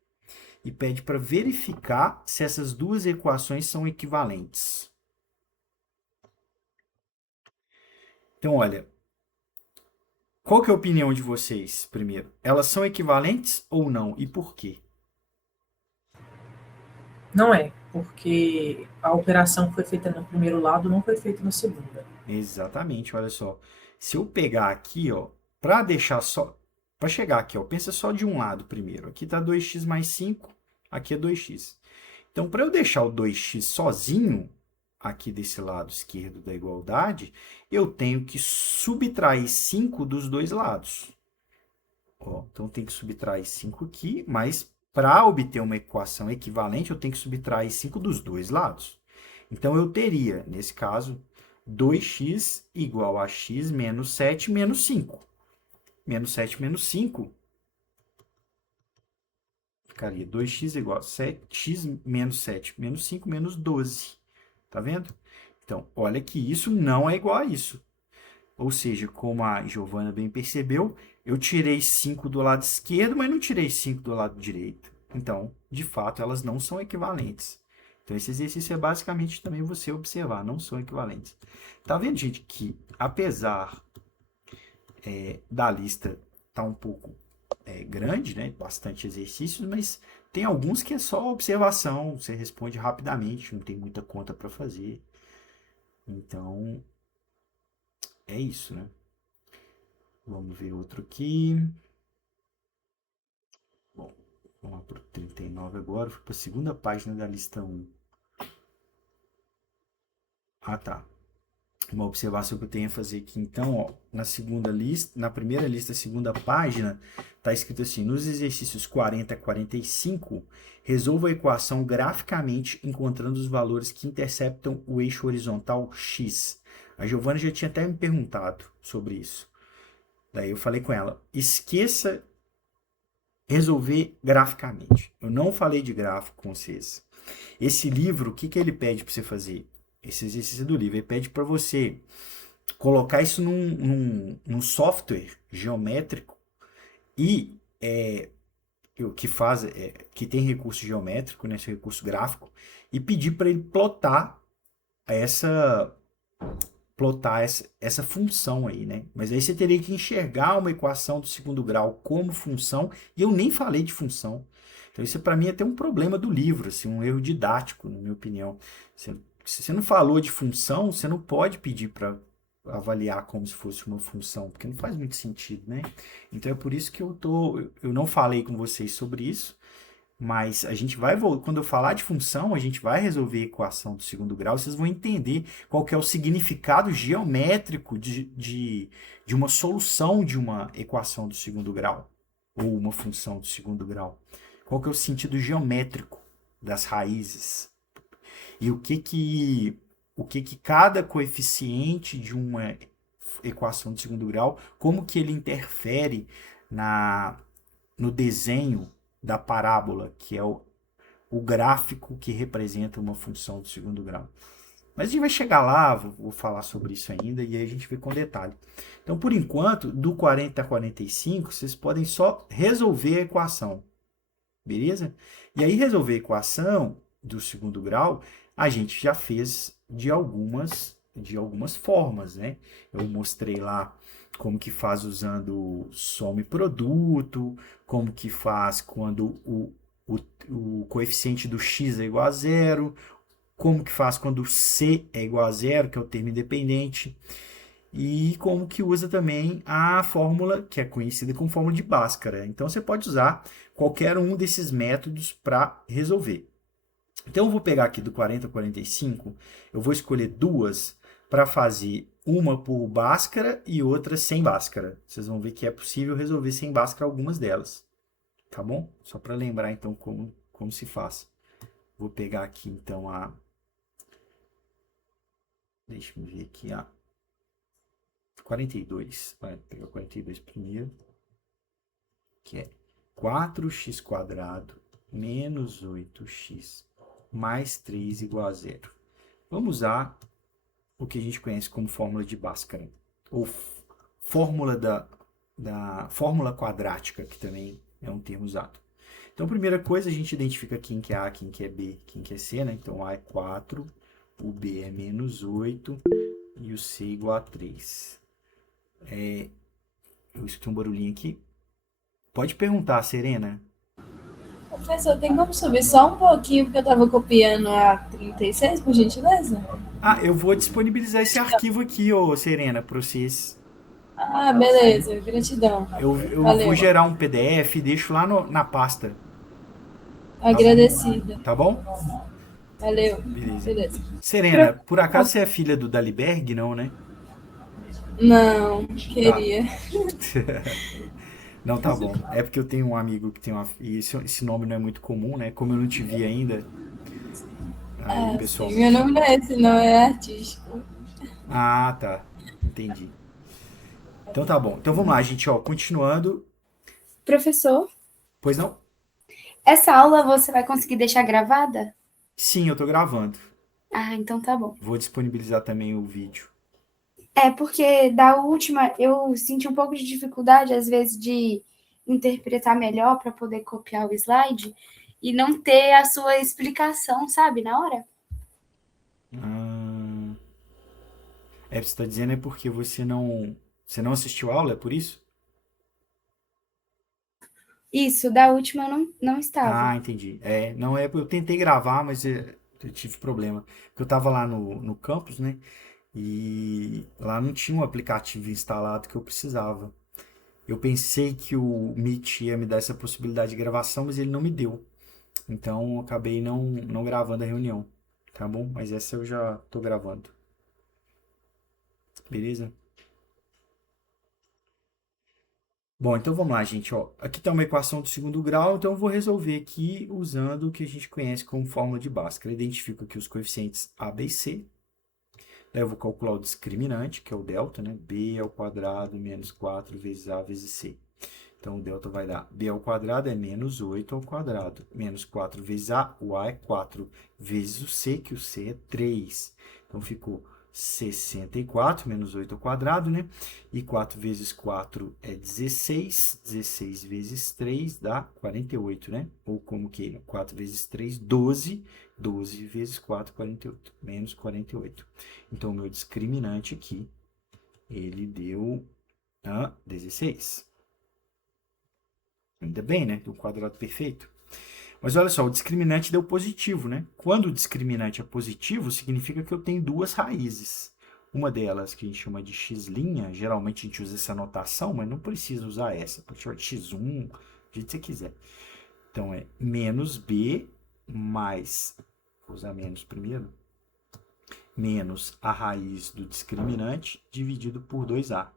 E pede para verificar se essas duas equações são equivalentes. Então, olha, qual que é a opinião de vocês, primeiro? Elas são equivalentes ou não? E por quê? Não é, porque a operação que foi feita no primeiro lado não foi feita no segundo. Exatamente, olha só. Se eu pegar aqui, ó, para deixar só, para chegar aqui, ó, pensa só de um lado primeiro. Aqui está 2x mais 5, aqui é 2x. Então, para eu deixar o 2x sozinho, aqui desse lado esquerdo da igualdade, eu tenho que subtrair 5 dos dois lados. Ó, então, tem que subtrair 5 aqui, mas para obter uma equação equivalente, eu tenho que subtrair 5 dos dois lados. Então, eu teria, nesse caso, 2x igual a x menos 7 menos 5. Menos 7 menos 5 ficaria 2x igual a 7x menos 7 menos 5 menos 12. Tá vendo? Então, olha que isso não é igual a isso. Ou seja, como a Giovana bem percebeu, eu tirei 5 do lado esquerdo, mas não tirei 5 do lado direito. Então, de fato, elas não são equivalentes. Então, esse exercício é basicamente também você observar, não são equivalentes. Tá vendo, gente, que apesar da lista estar um pouco grande, né, bastante exercícios, mas tem alguns que é só observação, você responde rapidamente, não tem muita conta para fazer. Então, é isso, né? Vamos ver outro aqui. Bom, vamos para o 39 agora. Fui para a segunda página da lista 1. Ah, tá. Uma observação que eu tenho a fazer aqui, então, ó, na primeira lista, segunda página, está escrito assim: nos exercícios 40 a 45, resolva a equação graficamente encontrando os valores que interceptam o eixo horizontal x. A Giovana já tinha até me perguntado sobre isso. Daí eu falei com ela, esqueça resolver graficamente. Eu não falei de gráfico com vocês. Esse livro, o que que ele pede para você fazer? Esse exercício do livro, ele pede para você colocar isso num software geométrico e que tem recurso geométrico, né, esse recurso gráfico, e pedir para ele essa plotar essa função aí, né? Mas aí você teria que enxergar uma equação do segundo grau como função, e eu nem falei de função. Então isso para mim é até um problema do livro, assim, um erro didático, na minha opinião. Se você não falou de função, você não pode pedir para avaliar como se fosse uma função, porque não faz muito sentido, né? Então é por isso que eu não falei com vocês sobre isso, mas a gente vai, quando eu falar de função, a gente vai resolver a equação do segundo grau, vocês vão entender qual que é o significado geométrico de uma solução de uma equação do segundo grau, ou uma função do segundo grau. Qual que é o sentido geométrico das raízes. E o que que cada coeficiente de uma equação de segundo grau, como que ele interfere no desenho da parábola, que é o gráfico que representa uma função de segundo grau. Mas a gente vai chegar lá, vou falar sobre isso ainda, e aí a gente vê com detalhe. Então, por enquanto, do 40 a 45, vocês podem só resolver a equação, beleza? E aí, resolver a equação do segundo grau, a gente já fez de algumas formas, né? Eu mostrei lá como que faz usando soma e produto, como que faz quando o coeficiente do x é igual a zero, como que faz quando c é igual a zero, que é o termo independente, e como que usa também a fórmula, que é conhecida como fórmula de Bhaskara. Então, você pode usar qualquer um desses métodos para resolver. Então, eu vou pegar aqui do 40 ao 45, eu vou escolher duas para fazer uma por Bhaskara e outra sem Bhaskara. Vocês vão ver que é possível resolver sem Bhaskara algumas delas, tá bom? Só para lembrar, então, como se faz. Vou pegar aqui, então, deixa eu ver aqui, 42. Vai pegar 42 primeiro, que é 4x² menos 8x mais 3 igual a zero. Vamos usar o que a gente conhece como fórmula de Bhaskara, ou fórmula fórmula quadrática, que também é um termo usado. Então, a primeira coisa, a gente identifica quem que é A, quem que é B, quem que é C, né? Então, A é 4, o B é menos 8 e o C igual a 3. Eu escutei um barulhinho aqui. Pode perguntar, Serena. Professor, tem como subir só um pouquinho, porque eu estava copiando a 36, por gentileza? Eu vou disponibilizar esse arquivo aqui, Serena, para vocês. Ah, beleza, gratidão. Eu Valeu. vou gerar um PDF e deixo lá na pasta. Agradecida. Tá bom? Valeu. Beleza. Serena, por acaso você é filha do Daliberg, não, né? Não, queria. Não, tá bom. É porque eu tenho um amigo que tem uma... E esse nome não é muito comum, né? Como eu não te vi ainda. Aí, pessoal... Sim, meu nome não é esse, não, é artístico. Ah, tá. Entendi. Então tá bom. Então vamos lá, gente, continuando. Professor, Pois não? essa aula você vai conseguir deixar gravada? Sim, eu tô gravando. Ah, então tá bom. Vou disponibilizar também o vídeo. É porque da última eu senti um pouco de dificuldade, às vezes, de interpretar melhor para poder copiar o slide e não ter a sua explicação, sabe, na hora. Ah, você está dizendo é porque você não assistiu a aula, é por isso? Isso, da última eu não estava. Ah, entendi. Não é, eu tentei gravar, mas eu tive problema. Porque eu tava lá no campus, né? E lá não tinha um aplicativo instalado que eu precisava. Eu pensei que o Meet ia me dar essa possibilidade de gravação, mas ele não me deu. Então eu acabei não gravando a reunião, tá bom? Mas essa eu já tô gravando. Beleza? Bom, então vamos lá, gente. Aqui está uma equação do segundo grau, então eu vou resolver aqui usando o que a gente conhece como fórmula de Bhaskara. Eu identifico aqui os coeficientes A, B e C. Daí eu vou calcular o discriminante, que é o delta, né? B ao quadrado menos 4 vezes A vezes C. Então, o delta vai dar B ao quadrado é menos 8 ao quadrado. Menos 4 vezes A, o A é 4 vezes o C, que o C é 3. Então, ficou 64 menos 8 ao quadrado, né? E 4 vezes 4 é 16. 16 vezes 3 dá 48, né? Ou como que 4 vezes 3, 12. 12 vezes 4, 48. Menos 48. Então, o meu discriminante aqui, ele deu 16. Ainda bem, né? Do quadrado perfeito. Mas olha só, o discriminante deu positivo, né? Quando o discriminante é positivo, significa que eu tenho duas raízes. Uma delas que a gente chama de x', geralmente a gente usa essa notação, mas não precisa usar essa. Pode chamar de x1, do jeito que você quiser. Então, é menos b mais, vou usar menos primeiro, menos a raiz do discriminante dividido por 2a.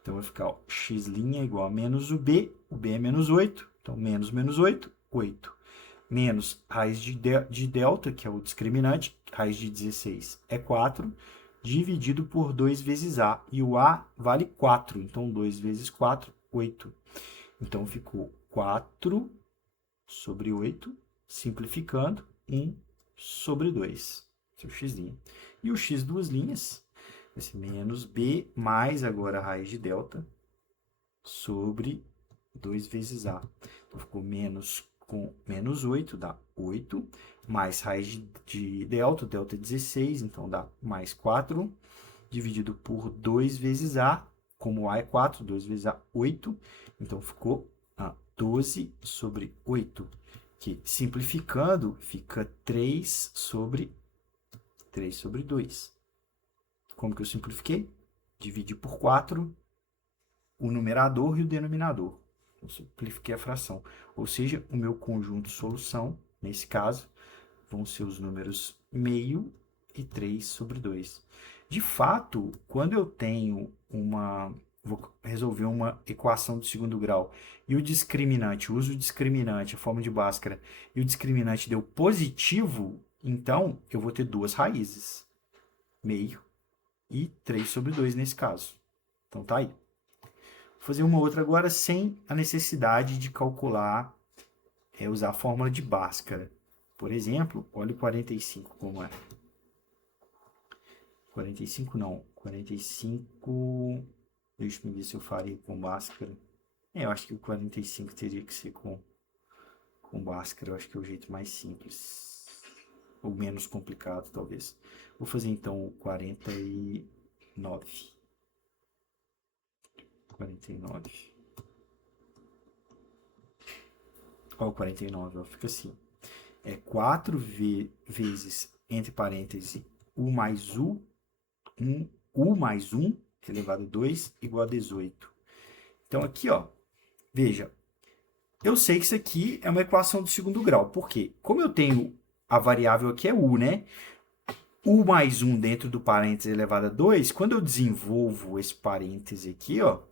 Então, vai ficar ó, x' é igual a menos o b é menos 8, então menos menos 8, 8. Menos raiz de delta, que é o discriminante, raiz de 16 é 4, dividido por 2 vezes a. E o a vale 4, então 2 vezes 4, 8. Então, ficou 4 sobre 8, simplificando, 1 sobre 2, seu x'. E o x duas linhas, esse menos b mais agora a raiz de delta sobre 2 vezes a. Então, ficou menos com menos 8, dá 8, mais raiz de delta, delta é 16, então dá mais 4, dividido por 2 vezes a, como a é 4, 2 vezes a, 8, então ficou 12 sobre 8, que simplificando fica 3 sobre 2. Como que eu simplifiquei? Dividi por 4 o numerador e o denominador. Eu simplifiquei a fração. Ou seja, o meu conjunto de solução, nesse caso, vão ser os números meio e 3 sobre 2. De fato, quando eu tenho vou resolver uma equação de segundo grau e o discriminante, uso o discriminante, a forma de Bhaskara, e o discriminante deu positivo, então eu vou ter duas raízes, meio e 3 sobre 2 nesse caso. Então tá aí. Vou fazer uma outra agora sem a necessidade de calcular, usar a fórmula de Bhaskara. Por exemplo, olha o 45 como é. 45 não, 45, deixa eu ver se eu faria com Bhaskara. Eu acho que o 45 teria que ser com Bhaskara, eu acho que é o jeito mais simples. Ou menos complicado, talvez. Vou fazer então o 49. 49. Olha o 49, ó, fica assim. É 4 vezes, entre parênteses, u mais u mais 1, elevado a 2, igual a 18. Então, aqui, ó, veja, eu sei que isso aqui é uma equação do segundo grau. Por quê? Como eu tenho a variável aqui é u, né? U mais 1 dentro do parênteses elevado a 2, quando eu desenvolvo esse parêntese aqui, ó,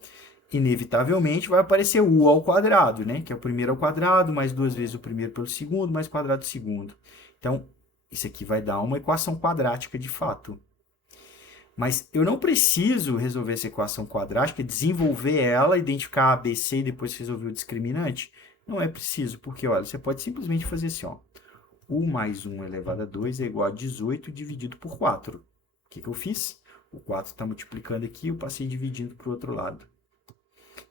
inevitavelmente vai aparecer u ao quadrado, né? Que é o primeiro ao quadrado, mais 2 vezes o primeiro pelo segundo, mais quadrado do segundo. Então, isso aqui vai dar uma equação quadrática de fato. Mas eu não preciso resolver essa equação quadrática, desenvolver ela, identificar a, b, c e depois resolver o discriminante. Não é preciso, porque, olha, você pode simplesmente fazer assim, ó. U mais 1 elevado a 2 é igual a 18 dividido por 4. O que eu fiz? O 4 está multiplicando aqui, eu passei dividindo para o outro lado.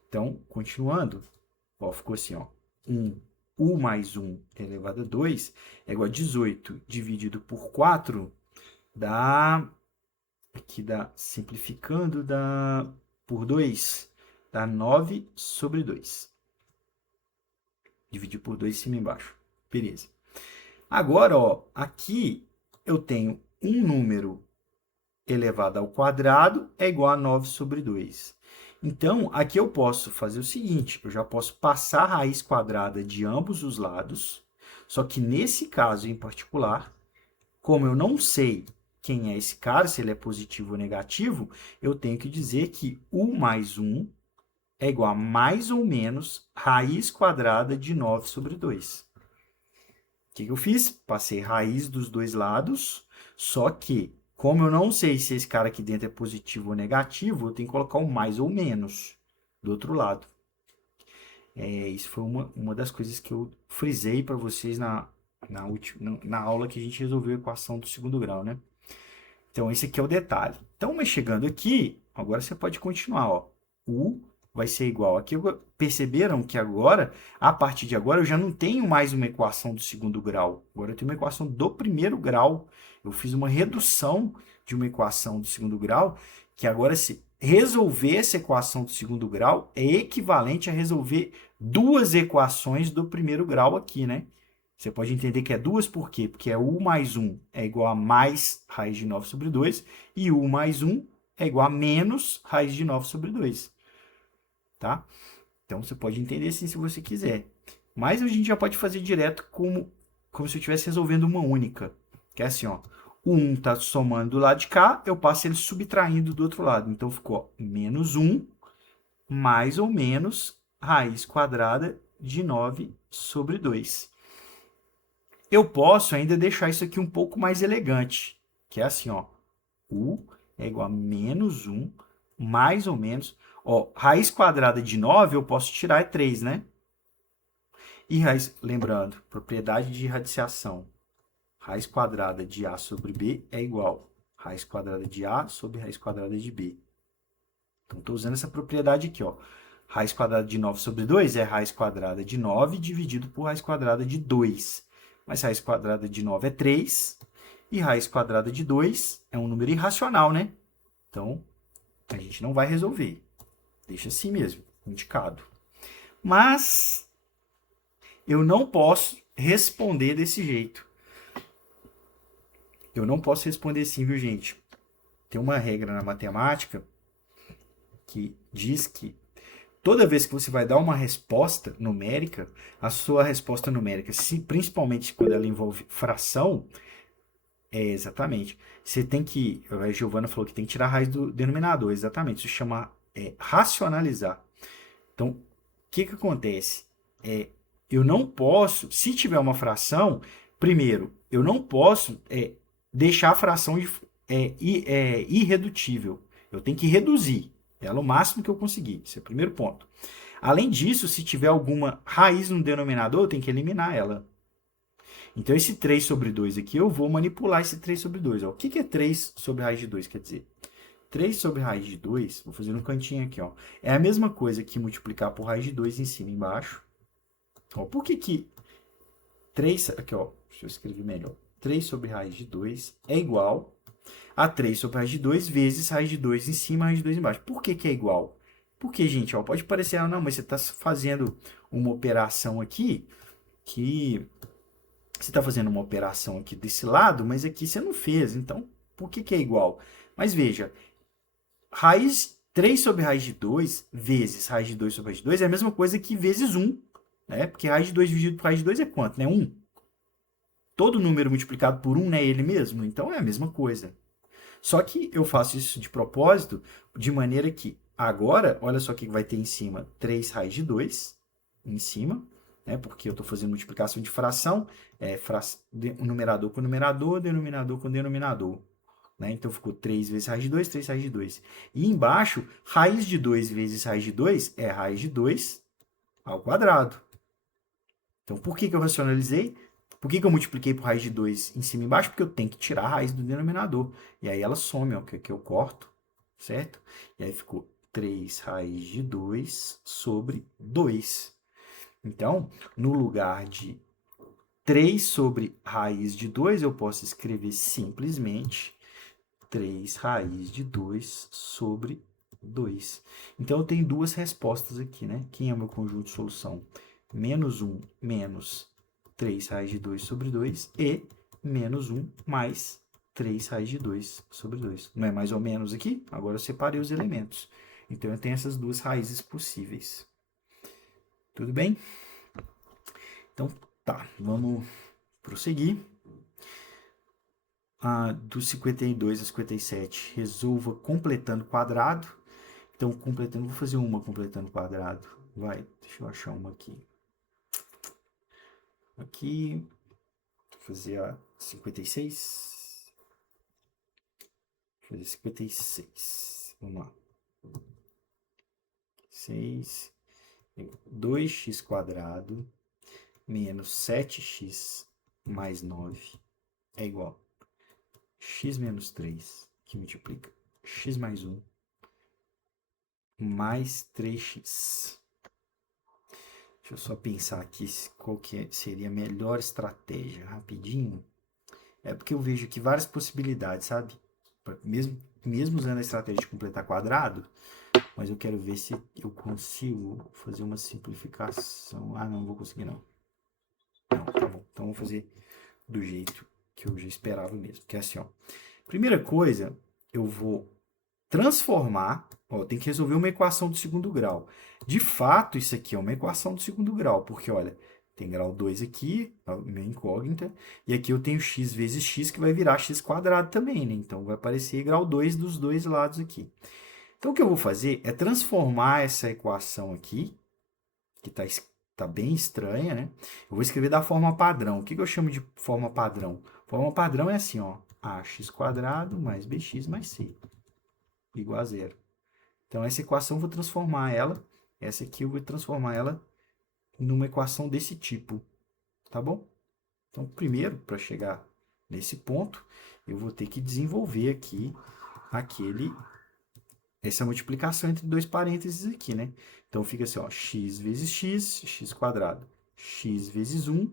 Então, continuando, ó, ficou assim, ó. U mais 1 elevado a 2 é igual a 18 dividido por 4, aqui dá, simplificando, dá por 2, dá 9 sobre 2. Dividir por 2 em cima e embaixo. Beleza. Agora, ó, aqui eu tenho um número elevado ao quadrado é igual a 9 sobre 2. Então, aqui eu posso fazer o seguinte, eu já posso passar a raiz quadrada de ambos os lados, só que nesse caso em particular, como eu não sei quem é esse cara, se ele é positivo ou negativo, eu tenho que dizer que u mais 1 é igual a mais ou menos raiz quadrada de 9 sobre 2. O que eu fiz? Passei raiz dos dois lados, só que, Como eu não sei se esse cara aqui dentro é positivo ou negativo, eu tenho que colocar o mais ou menos do outro lado. Isso foi uma das coisas que eu frisei para vocês na aula que a gente resolveu a equação do segundo grau, né? Então, esse aqui é o detalhe. Então, mas chegando aqui, agora você pode continuar, ó. U vai ser igual. Aqui, perceberam que agora, a partir de agora, eu já não tenho mais uma equação do segundo grau. Agora eu tenho uma equação do primeiro grau. Eu fiz uma redução de uma equação do segundo grau, que agora, se resolver essa equação do segundo grau, é equivalente a resolver duas equações do primeiro grau aqui, né? Você pode entender que é duas, por quê? Porque U mais 1 é igual a mais raiz de 9 sobre 2, e U mais 1 é igual a menos raiz de 9 sobre 2. Tá? Então, você pode entender assim se você quiser. Mas a gente já pode fazer direto como se eu estivesse resolvendo uma única. Que é assim, ó. O 1 está somando do lado de cá, eu passo ele subtraindo do outro lado. Então, ficou menos 1 mais ou menos raiz quadrada de 9 sobre 2. Eu posso ainda deixar isso aqui um pouco mais elegante, que é assim, ó. U é igual a menos 1, mais ou menos. Ó, raiz quadrada de 9 eu posso tirar é 3, né? E raiz, lembrando, propriedade de radiciação. Raiz quadrada de A sobre B é igual a raiz quadrada de A sobre raiz quadrada de B. Então, estou usando essa propriedade aqui, ó. Raiz quadrada de 9 sobre 2 é raiz quadrada de 9 dividido por raiz quadrada de 2. Mas raiz quadrada de 9 é 3, e raiz quadrada de 2 é um número irracional, né? Então, a gente não vai resolver. Deixa assim mesmo, indicado. Mas, eu não posso responder desse jeito. Eu não posso responder assim, viu, gente? Tem uma regra na matemática que diz que toda vez que você vai dar uma resposta numérica, a sua resposta numérica, principalmente quando ela envolve fração, exatamente. Você tem que. A Giovana falou que tem que tirar a raiz do denominador, exatamente. Isso chama racionalizar. Então, o que acontece? Eu não posso, se tiver uma fração, primeiro, eu não posso deixar a fração irredutível. Eu tenho que reduzir ela o máximo que eu conseguir. Esse é o primeiro ponto. Além disso, se tiver alguma raiz no denominador, eu tenho que eliminar ela. Então, esse 3 sobre 2 aqui, eu vou manipular esse 3 sobre 2. Ó. O que é 3 sobre raiz de 2? Quer dizer, 3 sobre raiz de 2, vou fazer um cantinho aqui, ó. É a mesma coisa que multiplicar por raiz de 2 em cima e embaixo. Ó, por que 3, aqui, ó, deixa eu escrever melhor. 3 sobre raiz de 2 é igual a 3 sobre raiz de 2 vezes raiz de 2 em cima e raiz de 2 embaixo. Por que é igual? Porque, gente, ó, pode parecer, não, mas você está fazendo uma operação aqui que... Você está fazendo uma operação aqui desse lado, mas aqui você não fez. Então, por que é igual? Mas veja, raiz 3 sobre raiz de 2 vezes raiz de 2 sobre raiz de 2 é a mesma coisa que vezes 1. Né? Porque raiz de 2 dividido por raiz de 2 é quanto? Né? 1. Todo número multiplicado por 1 é ele mesmo. Então, é a mesma coisa. Só que eu faço isso de propósito, de maneira que agora, olha só o que vai ter em cima. 3 raiz de 2 em cima. Né, porque eu estou fazendo multiplicação de fração, numerador com numerador, denominador com denominador. Né? Então, ficou 3 vezes raiz de 2, 3 raiz de 2. E embaixo, raiz de 2 vezes raiz de 2 é raiz de 2 ao quadrado. Então, por que eu racionalizei? Por que eu multipliquei por raiz de 2 em cima e embaixo? Porque eu tenho que tirar a raiz do denominador. E aí ela some, ó, que eu corto, certo? E aí ficou 3 raiz de 2 sobre 2. Então, no lugar de 3 sobre raiz de 2, eu posso escrever simplesmente 3 raiz de 2 sobre 2. Então, eu tenho duas respostas aqui, né? Quem é o meu conjunto de solução? Menos 1 menos 3 raiz de 2 sobre 2 e menos 1 mais 3 raiz de 2 sobre 2. Não é mais ou menos aqui? Agora eu separei os elementos. Então, eu tenho essas duas raízes possíveis. Tudo bem? Então, tá, vamos prosseguir. Do 52 a 57, resolva completando quadrado. Então, completando, vou fazer uma completando quadrado. Vai, deixa eu achar uma aqui. Aqui, vou fazer a 56. fazer 56. Vamos lá. 6, 2x² menos 7x mais 9 é igual a x menos 3, que multiplica x mais 1 mais 3x. Deixa eu só pensar aqui qual que seria a melhor estratégia, rapidinho. É porque eu vejo aqui várias possibilidades, sabe? Mesmo usando a estratégia de completar quadrado, mas eu quero ver se eu consigo fazer uma simplificação. Ah, não vou conseguir não. Não, tá bom. Então vou fazer do jeito que eu já esperava mesmo. Que é assim, ó. Primeira coisa, eu vou transformar, ó, tem que resolver uma equação do segundo grau. De fato, isso aqui é uma equação do segundo grau, porque, olha, tem grau 2 aqui, a minha incógnita, e aqui eu tenho x vezes x, que vai virar x² também, né? Então, vai aparecer grau 2 dos dois lados aqui. Então, o que eu vou fazer é transformar essa equação aqui, que tá bem estranha, né? Eu vou escrever da forma padrão. O que eu chamo de forma padrão? Forma padrão é assim, ó, ax² mais bx mais c igual a 0. Então, essa equação eu vou transformar ela, essa aqui eu vou transformar ela numa equação desse tipo, tá bom? Então, primeiro, para chegar nesse ponto, eu vou ter que desenvolver aqui essa multiplicação entre dois parênteses aqui, né? Então, fica assim, ó, x vezes x, x², x vezes 1,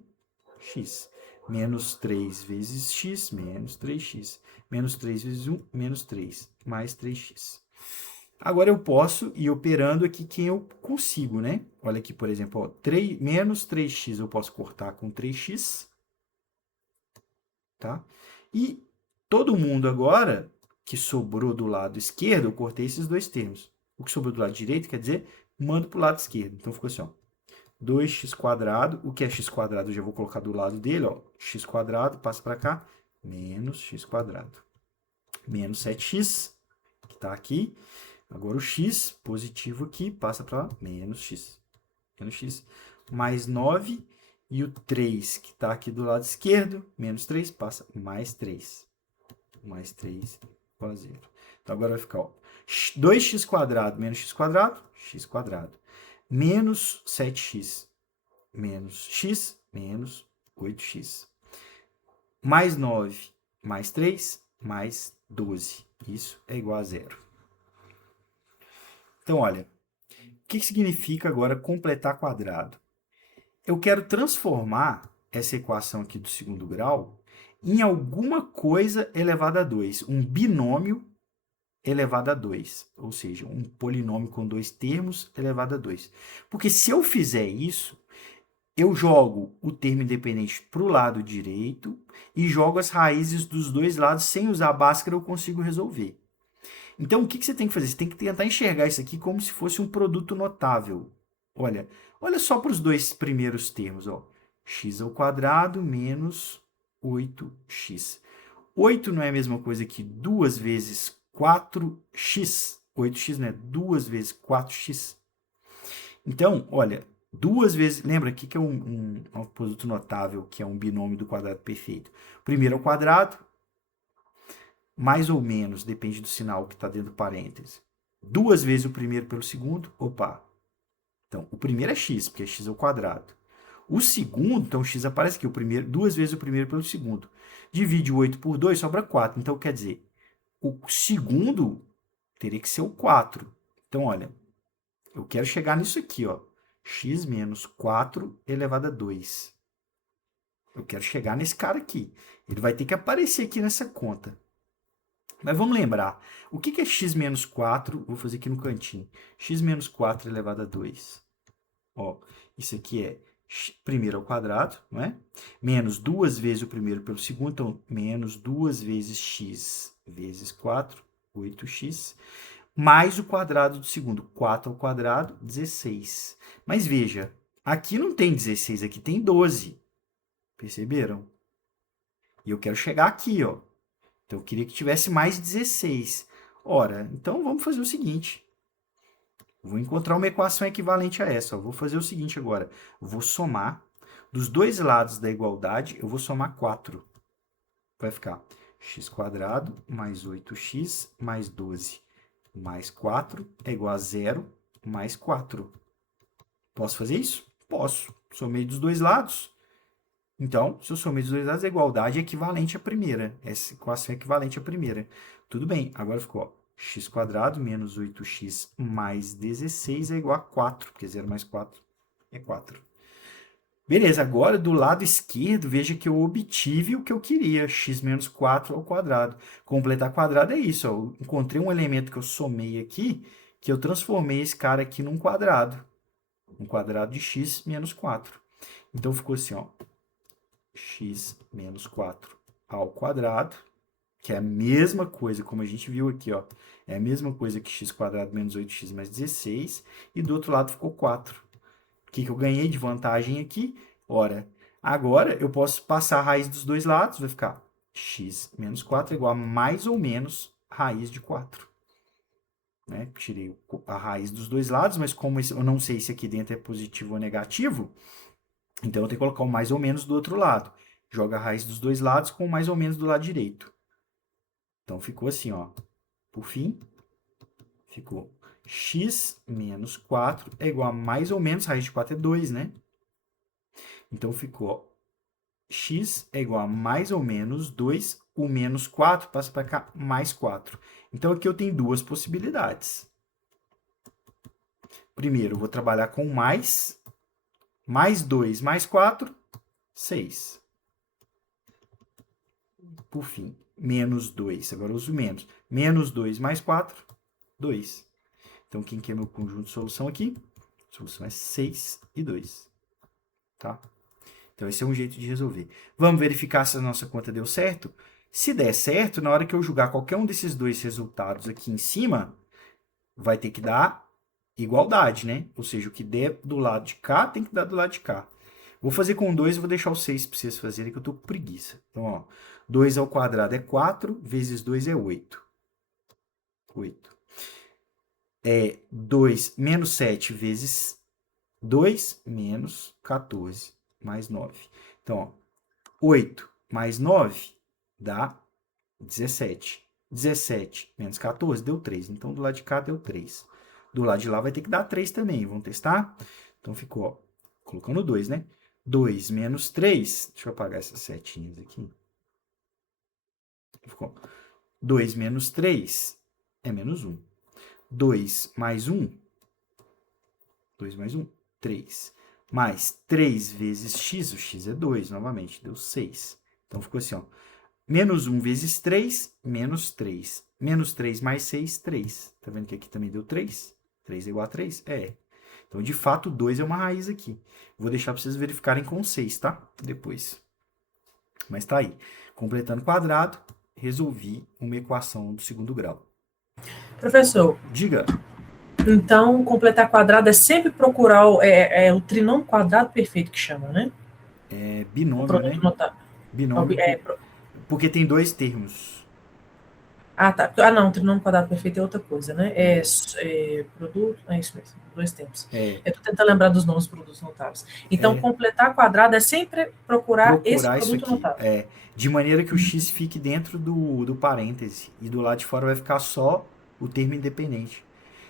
x, menos 3 vezes x, menos 3x, menos 3 vezes 1, menos 3, mais 3x. Agora eu posso ir operando aqui quem eu consigo, né? Olha aqui, por exemplo, ó, menos 3x eu posso cortar com 3x, tá? E todo mundo agora que sobrou do lado esquerdo, eu cortei esses dois termos. O que sobrou do lado direito, quer dizer, mando para o lado esquerdo. Então, ficou assim, ó, 2x², o que é x², eu já vou colocar do lado dele, ó, x², passa para cá, menos x². Menos 7x, que está aqui. Agora o x positivo aqui passa para menos x. Menos x mais 9. E o 3, que está aqui do lado esquerdo, menos 3, passa mais 3. Mais 3 igual a 0. Então, agora vai ficar, ó, 2x² menos x², x². Menos 7x menos x, menos 8x. Mais 9, mais 3, mais 12. Isso é igual a 0. Então, olha, o que significa agora completar quadrado? Eu quero transformar essa equação aqui do segundo grau em alguma coisa elevada a 2, um binômio elevado a 2, ou seja, um polinômio com dois termos elevado a 2. Porque se eu fizer isso, eu jogo o termo independente para o lado direito e jogo as raízes dos dois lados sem usar a Bhaskara, eu consigo resolver. Então, o que você tem que fazer? Você tem que tentar enxergar isso aqui como se fosse um produto notável. Olha só para os dois primeiros termos, ó. x² menos 8x. 8 não é a mesma coisa que 2 vezes 4x. 8x, né? 2 vezes 4x. Então, olha, 2 vezes... Lembra aqui que é um produto notável, que é um binômio do quadrado perfeito. Primeiro ao quadrado, mais ou menos, depende do sinal que está dentro do parêntese. 2 vezes o primeiro pelo segundo, opa. Então, o primeiro é x, porque é x ao quadrado. O segundo, então, x aparece aqui, 2 vezes o primeiro pelo segundo. Divide o 8 por 2, sobra 4. Então, quer dizer, o segundo teria que ser o 4. Então, olha, eu quero chegar nisso aqui, ó. X menos 4 elevado a 2. Eu quero chegar nesse cara aqui. Ele vai ter que aparecer aqui nessa conta. Mas vamos lembrar, o que é x menos 4? Vou fazer aqui no cantinho. X menos 4 elevado a 2. Ó, isso aqui é primeiro ao quadrado, não é? Menos 2 vezes o primeiro pelo segundo, então menos 2 vezes x vezes 4, 8x, mais o quadrado do segundo, 4 ao quadrado, 16. Mas veja, aqui não tem 16, aqui tem 12. Perceberam? E eu quero chegar aqui, ó. Então, eu queria que tivesse mais 16. Ora, então vamos fazer o seguinte. Vou encontrar uma equação equivalente a essa. Ó. Vou fazer o seguinte agora. Vou somar. Dos dois lados da igualdade, eu vou somar 4. Vai ficar x² mais 8x mais 12 mais 4 é igual a 0 mais 4. Posso fazer isso? Posso. Somei dos dois lados. Então, se eu somei dos dois lados, a igualdade é equivalente à primeira. Essa equação é equivalente à primeira. Tudo bem, agora ficou, ó, x² menos 8x mais 16 é igual a 4, porque 0 mais 4 é 4. Beleza, agora do lado esquerdo, veja que eu obtive o que eu queria, x menos 4 ao quadrado. Completar quadrado é isso, ó, eu encontrei um elemento que eu somei aqui, que eu transformei esse cara aqui num quadrado. Um quadrado de x menos 4. Então, ficou assim, ó, x menos 4 ao quadrado, que é a mesma coisa, como a gente viu aqui, ó, é a mesma coisa que x² menos 8x mais 16, e do outro lado ficou 4. O que eu ganhei de vantagem aqui? Ora, agora eu posso passar a raiz dos dois lados, vai ficar x menos 4 igual a mais ou menos raiz de 4. Né? Tirei a raiz dos dois lados, mas como eu não sei se aqui dentro é positivo ou negativo, então eu tenho que colocar o mais ou menos do outro lado. Joga a raiz dos dois lados com o mais ou menos do lado direito. Então ficou assim, ó. Por fim, ficou x menos 4 é igual a mais ou menos, raiz de 4 é 2, né? Então ficou, ó, x é igual a mais ou menos 2, o menos 4 passa para cá, mais 4. Então aqui eu tenho duas possibilidades. Primeiro, eu vou trabalhar com mais 2 mais 4, 6. Por fim, menos 2, agora eu uso menos. Menos 2 mais 4, 2. Então, quem que é meu conjunto de solução aqui? A solução é 6 e 2. Tá? Então, esse é um jeito de resolver. Vamos verificar se a nossa conta deu certo? Se der certo, na hora que eu jogar qualquer um desses dois resultados aqui em cima, vai ter que dar igualdade, né? Ou seja, o que der do lado de cá, tem que dar do lado de cá. Vou fazer com 2 e vou deixar o 6 para vocês fazerem, que eu tô com preguiça. Então, ó, 2 ao quadrado é 4, vezes 2 é 8. 8. 2 menos 7 vezes 2 menos 14 mais 9. Então, ó, 8 mais 9 dá 17. 17 menos 14 deu 3. Então, do lado de cá deu 3. Do lado de lá vai ter que dar 3 também. Vamos testar? Então, ficou, ó, colocando 2, né? 2 menos 3. Deixa eu apagar essas setinhas aqui. Ficou 2 menos 3 é menos 1. 2 mais 1. 2 mais 1, 3. Mais 3 vezes x, o x é 2, novamente, deu 6. Então, ficou assim, ó. Menos 1 vezes 3, menos 3. Menos 3 mais 6, 3. Tá vendo que aqui também deu 3? 3 é igual a 3? É. Então, de fato, 2 é uma raiz aqui. Vou deixar para vocês verificarem com 6, tá? Depois. Mas tá aí. Completando quadrado, resolvi uma equação do segundo grau. Professor, Diga. então completar quadrado é sempre procurar o trinômio quadrado perfeito que chama, né? É O binômio, produto né? notável. Binômio, porque tem dois termos. Ah, tá. Ah, não, trinômio quadrado perfeito é outra coisa, né? Produto, é isso mesmo, dois tempos. Eu tô tentando lembrar dos nomes dos produtos notáveis. Então, completar quadrado é sempre procurar esse isso produto aqui. notável. De maneira que o x fique dentro do parêntese. E do lado de fora vai ficar só o termo independente.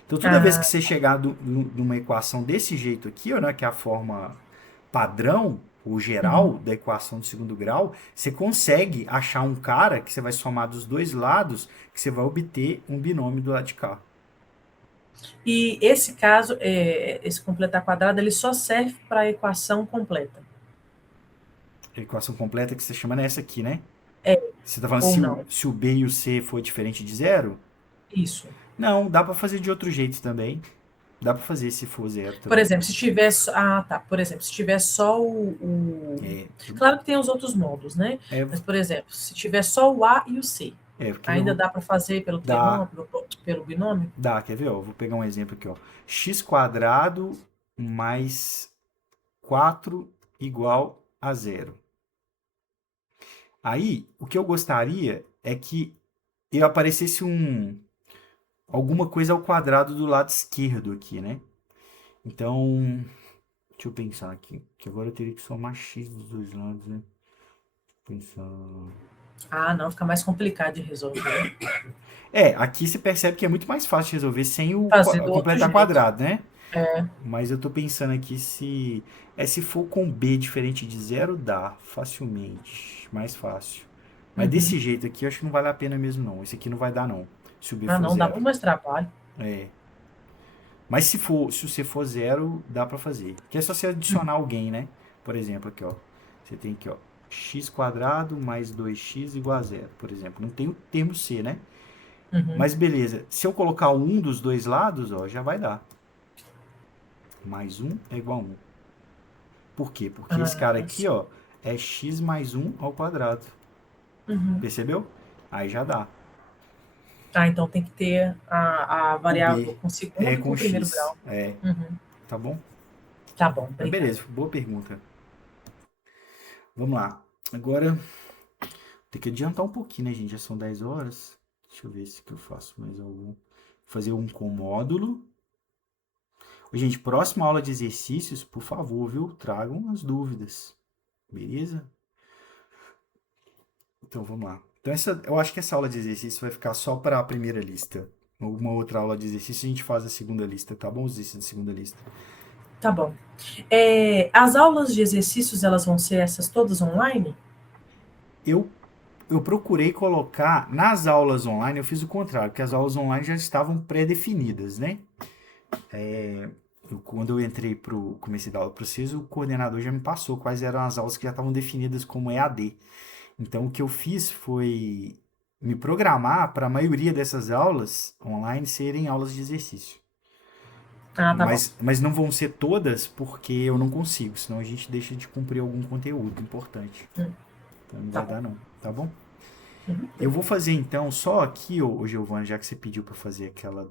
Então, toda vez que você chegar numa equação desse jeito aqui, ó, né, que é a forma padrão, ou geral, da equação do segundo grau, você consegue achar um cara que você vai somar dos dois lados, que você vai obter um binômio do lado de cá. E esse caso, esse completar quadrado, ele só serve para a equação completa. A equação completa que você chama nessa aqui, né? É, Você tá falando ou não. se o B e o C for diferente de zero? Isso. Não, dá para fazer de outro jeito também. Dá para fazer se for zero também. Por exemplo, se tiver... Ah, tá. Por exemplo, se tiver só Claro que tem os outros modos, né? Mas, por exemplo, se tiver só o A e o C, ainda dá para fazer pelo trinômio, pelo binômio? Dá, quer ver? Ó, vou pegar um exemplo aqui. Ó. x² mais 4 igual a zero. Aí, o que eu gostaria é que eu aparecesse alguma coisa ao quadrado do lado esquerdo aqui, né? Então, deixa eu pensar aqui. Que agora eu teria que somar x dos dois lados, né? Pensar... Ah, não, fica mais complicado de resolver. Aqui você percebe que é muito mais fácil de resolver sem o Fazer do outro completar jeito. quadrado, né? É. Mas eu tô pensando aqui se for com B diferente de zero, dá facilmente, mais fácil. Mas Uhum. desse jeito aqui, eu acho que não vale a pena mesmo não. Esse aqui não vai dar não, se o B Ah, for não, dá zero. muito mais trabalho. É. Mas se você for zero, dá pra fazer. Que é só você adicionar alguém, né? Por exemplo, aqui, ó. Você tem aqui, ó. X quadrado mais 2x igual a zero, por exemplo. Não tem o termo C, né? Uhum. Mas beleza. Se eu colocar um dos dois lados, ó, já vai dar. Mais um é igual a 1. Por quê? Porque esse Ah, cara aqui, ó, é x mais um ao quadrado. uhum. Percebeu? Aí já dá. Ah, então tem que ter a O variável B com é segundo e com com primeiro x. grau. Uhum. Tá bom? Tá bom, Mas obrigada. beleza, boa pergunta. Vamos lá. Agora, tem que adiantar um pouquinho, né, gente? Já são 10 horas. Deixa eu ver se que eu faço mais algum. Vou fazer um com módulo. Ô, gente, próxima aula de exercícios, por favor, viu? Tragam as dúvidas. Beleza? Então vamos lá. Então eu acho que essa aula de exercício vai ficar só para a primeira lista. Uma outra aula de exercício a gente faz a segunda lista, tá bom? Os exercícios da segunda lista. Tá bom. As aulas de exercícios, elas vão ser essas todas online? Eu, eu procurei colocar nas aulas online, eu fiz o contrário, porque as aulas online já estavam pré-definidas, né? Quando eu entrei comecei a dar aula para vocês, o coordenador já me passou quais eram as aulas que já estavam definidas como EAD. Então, o que eu fiz foi me programar para a maioria dessas aulas online serem aulas de exercício. Ah, tá bom. Mas não vão ser todas porque eu não consigo, senão a gente deixa de cumprir algum conteúdo importante. Hum, Então não tá vai bom. dar não, tá bom? Uhum. Eu vou fazer então só aqui, ô Giovana, já que você pediu para fazer aquela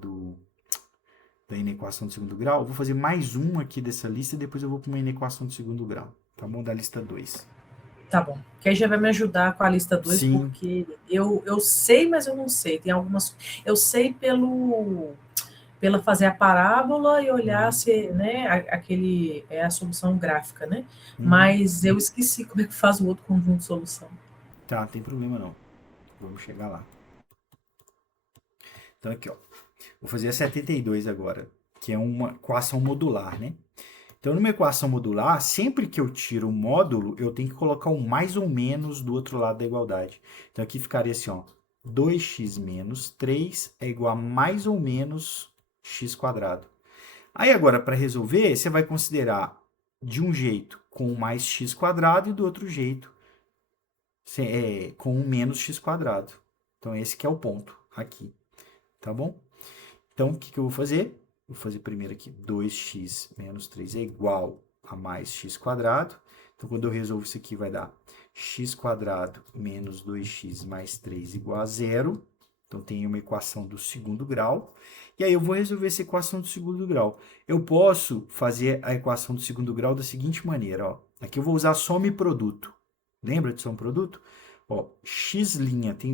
da inequação de segundo grau, eu vou fazer mais um aqui dessa lista e depois eu vou para uma inequação de segundo grau, tá bom? Da lista 2. Tá bom. Que aí já vai me ajudar com a lista 2, Sim, porque eu sei, mas eu não sei. Tem algumas. Eu sei pela fazer a parábola e olhar se, né, aquele é a solução gráfica, né? uhum. Mas eu esqueci como é que faz o outro conjunto de solução. Tá, não tem problema não. Vamos chegar lá. Então aqui, ó. Vou fazer a 72 agora, que é uma equação modular, né? Então, numa equação modular, sempre que eu tiro o módulo, eu tenho que colocar um mais ou menos do outro lado da igualdade. Então, aqui ficaria assim, ó. 2x menos 3 é igual a mais ou menos x quadrado. Aí, agora, para resolver, você vai considerar de um jeito com mais x quadrado e do outro jeito com menos x quadrado. Então, esse que é o ponto aqui, tá bom? Então, o que eu vou fazer? Vou fazer primeiro aqui, 2x menos 3 é igual a mais x quadrado. Então, quando eu resolvo isso aqui, vai dar x quadrado menos 2x mais 3 igual a zero. Então, tem uma equação do segundo grau. E aí, eu vou resolver essa equação do segundo grau. Eu posso fazer a equação do segundo grau da seguinte maneira, ó. Aqui eu vou usar soma e produto. Lembra de soma e produto? Ó, x',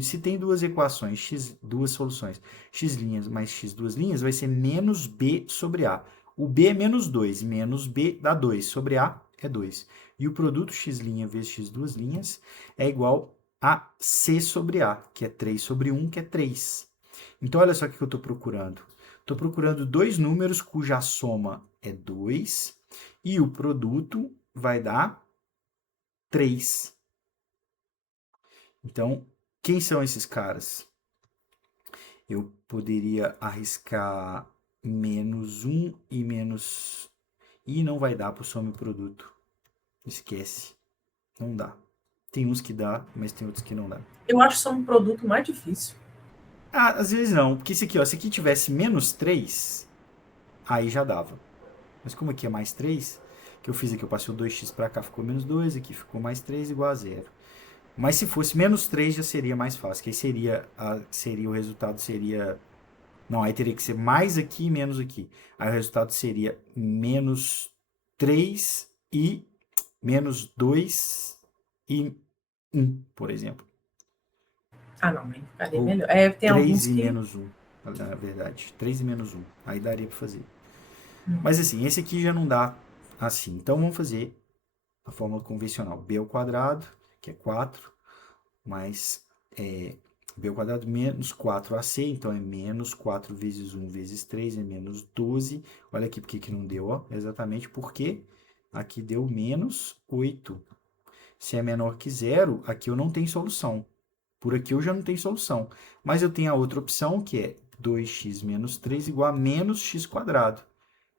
se tem duas equações, duas soluções, x' mais x duas linhas, vai ser menos b sobre a. O b é menos 2, menos b dá 2, sobre a é 2. E o produto x' vezes x duas linhas é igual a c sobre a, que é 3 sobre 1, que é 3. Então, olha só o que eu estou procurando. Estou procurando dois números cuja soma é 2 e o produto vai dar 3. Então, quem são esses caras? Eu poderia arriscar menos 1 e menos... E não vai dar para o soma e produto. Esquece. Não dá. Tem uns que dá, mas tem outros que não dá. Eu acho só um produto mais difícil. Ah, às vezes não. Porque esse aqui, ó, se aqui tivesse menos 3, aí já dava. Mas como aqui é mais 3, que eu fiz aqui, eu passei o 2x para cá, ficou menos 2, aqui ficou mais 3 igual a 0. Mas se fosse menos 3 já seria mais fácil, que aí o resultado seria... Não, aí teria que ser mais aqui e menos aqui. Aí o resultado seria menos 3 e menos 2 e 1, por exemplo. Ah, não, mas ficaria Ou melhor. Tem 3 alguns e que. menos 1, na verdade. 3 e menos 1. Aí daria para fazer. Hum. Mas assim, esse aqui já não dá assim. Então vamos fazer a fórmula convencional. B ao quadrado, que é 4, mais b ao quadrado menos 4ac, então é menos 4 vezes 1 vezes 3 é menos 12. Olha aqui porque que não deu, ó. Exatamente porque aqui deu menos 8. Se é menor que zero, aqui eu não tenho solução. Por aqui eu já não tenho solução. Mas eu tenho a outra opção, que é 2x menos 3 igual a menos x quadrado.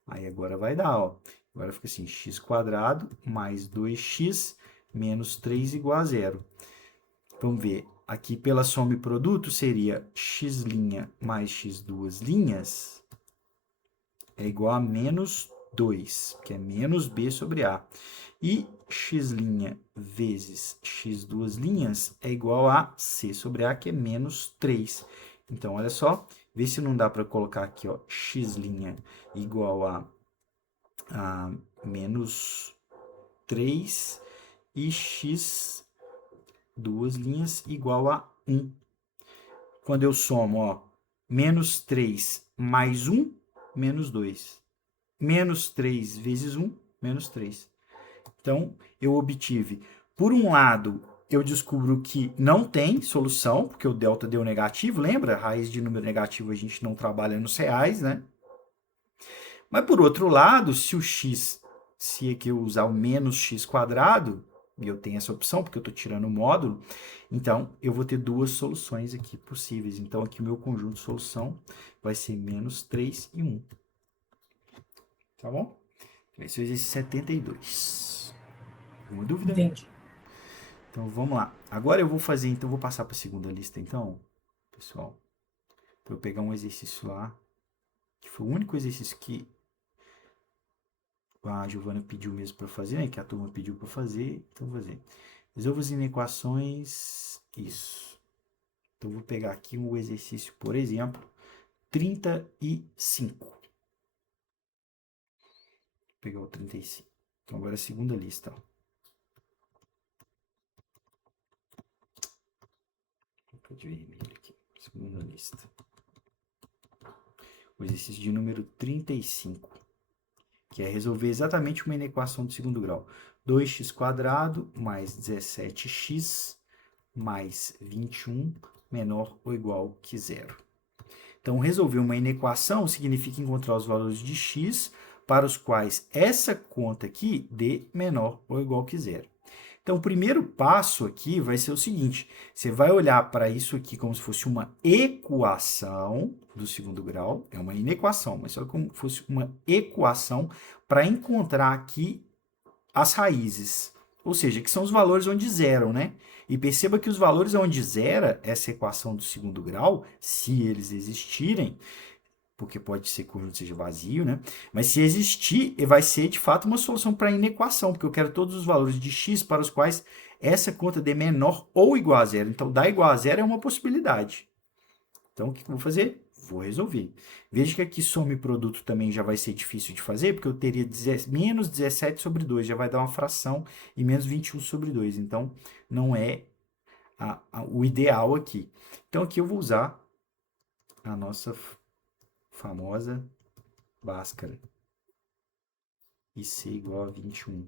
Aí agora vai dar, ó. Agora fica assim, x quadrado mais 2x menos 3 igual a zero. Vamos ver. Aqui pela soma e produto seria x' mais x duas linhas é igual a menos 2, que é menos b sobre a. E x' vezes x duas linhas é igual a c sobre a, que é menos 3. Então, olha só, vê se não dá para colocar aqui, ó, x' igual a menos 3 e x duas linhas igual a 1. Quando eu somo, ó, menos 3 mais 1, menos 2. Menos 3 vezes 1, menos 3. Então, eu obtive, por um lado, eu descubro que não tem solução, porque o delta deu negativo, lembra? Raiz de número negativo a gente não trabalha nos reais, né? Mas, por outro lado, se aqui eu usar o menos x quadrado, e eu tenho essa opção, porque eu estou tirando o módulo, então eu vou ter duas soluções aqui possíveis. Então, aqui o meu conjunto de solução vai ser menos 3 e 1. Tá bom? Esse é o exercício 72. Alguma dúvida? Entendi. Então, vamos lá. Agora eu vou fazer, então, vou passar para a segunda lista, então, pessoal. Para eu pegar um exercício lá, que foi o único exercício que a Giovana pediu mesmo para fazer, né? Que a turma pediu para fazer, então vou fazer. Resolva as inequações, isso. Então, vou pegar aqui um exercício, por exemplo, 35. Vou pegar o 35. Então, agora a segunda lista, ó. De vermelho aqui, segunda lista. O exercício de número 35, que é resolver exatamente uma inequação de segundo grau. 2x² mais 17x mais 21 menor ou igual que zero. Então, resolver uma inequação significa encontrar os valores de x para os quais essa conta aqui dê menor ou igual que zero. Então, o primeiro passo aqui vai ser o seguinte: você vai olhar para isso aqui como se fosse uma equação do segundo grau, é uma inequação, mas só como se fosse uma equação para encontrar aqui as raízes, ou seja, que são os valores onde zeram, né? E perceba que os valores onde zera essa equação do segundo grau, se eles existirem, porque pode ser que o conjunto seja vazio, né? Mas se existir, vai ser de fato uma solução para a inequação, porque eu quero todos os valores de x para os quais essa conta dê menor ou igual a zero. Então, dar igual a zero é uma possibilidade. Então, o que eu vou fazer? Vou resolver. Veja que aqui soma e produto também já vai ser difícil de fazer, porque eu teria menos 17 sobre 2, já vai dar uma fração, e menos 21 sobre 2. Então, não é o ideal aqui. Então, aqui eu vou usar a nossa famosa Bhaskara. E c igual a 21.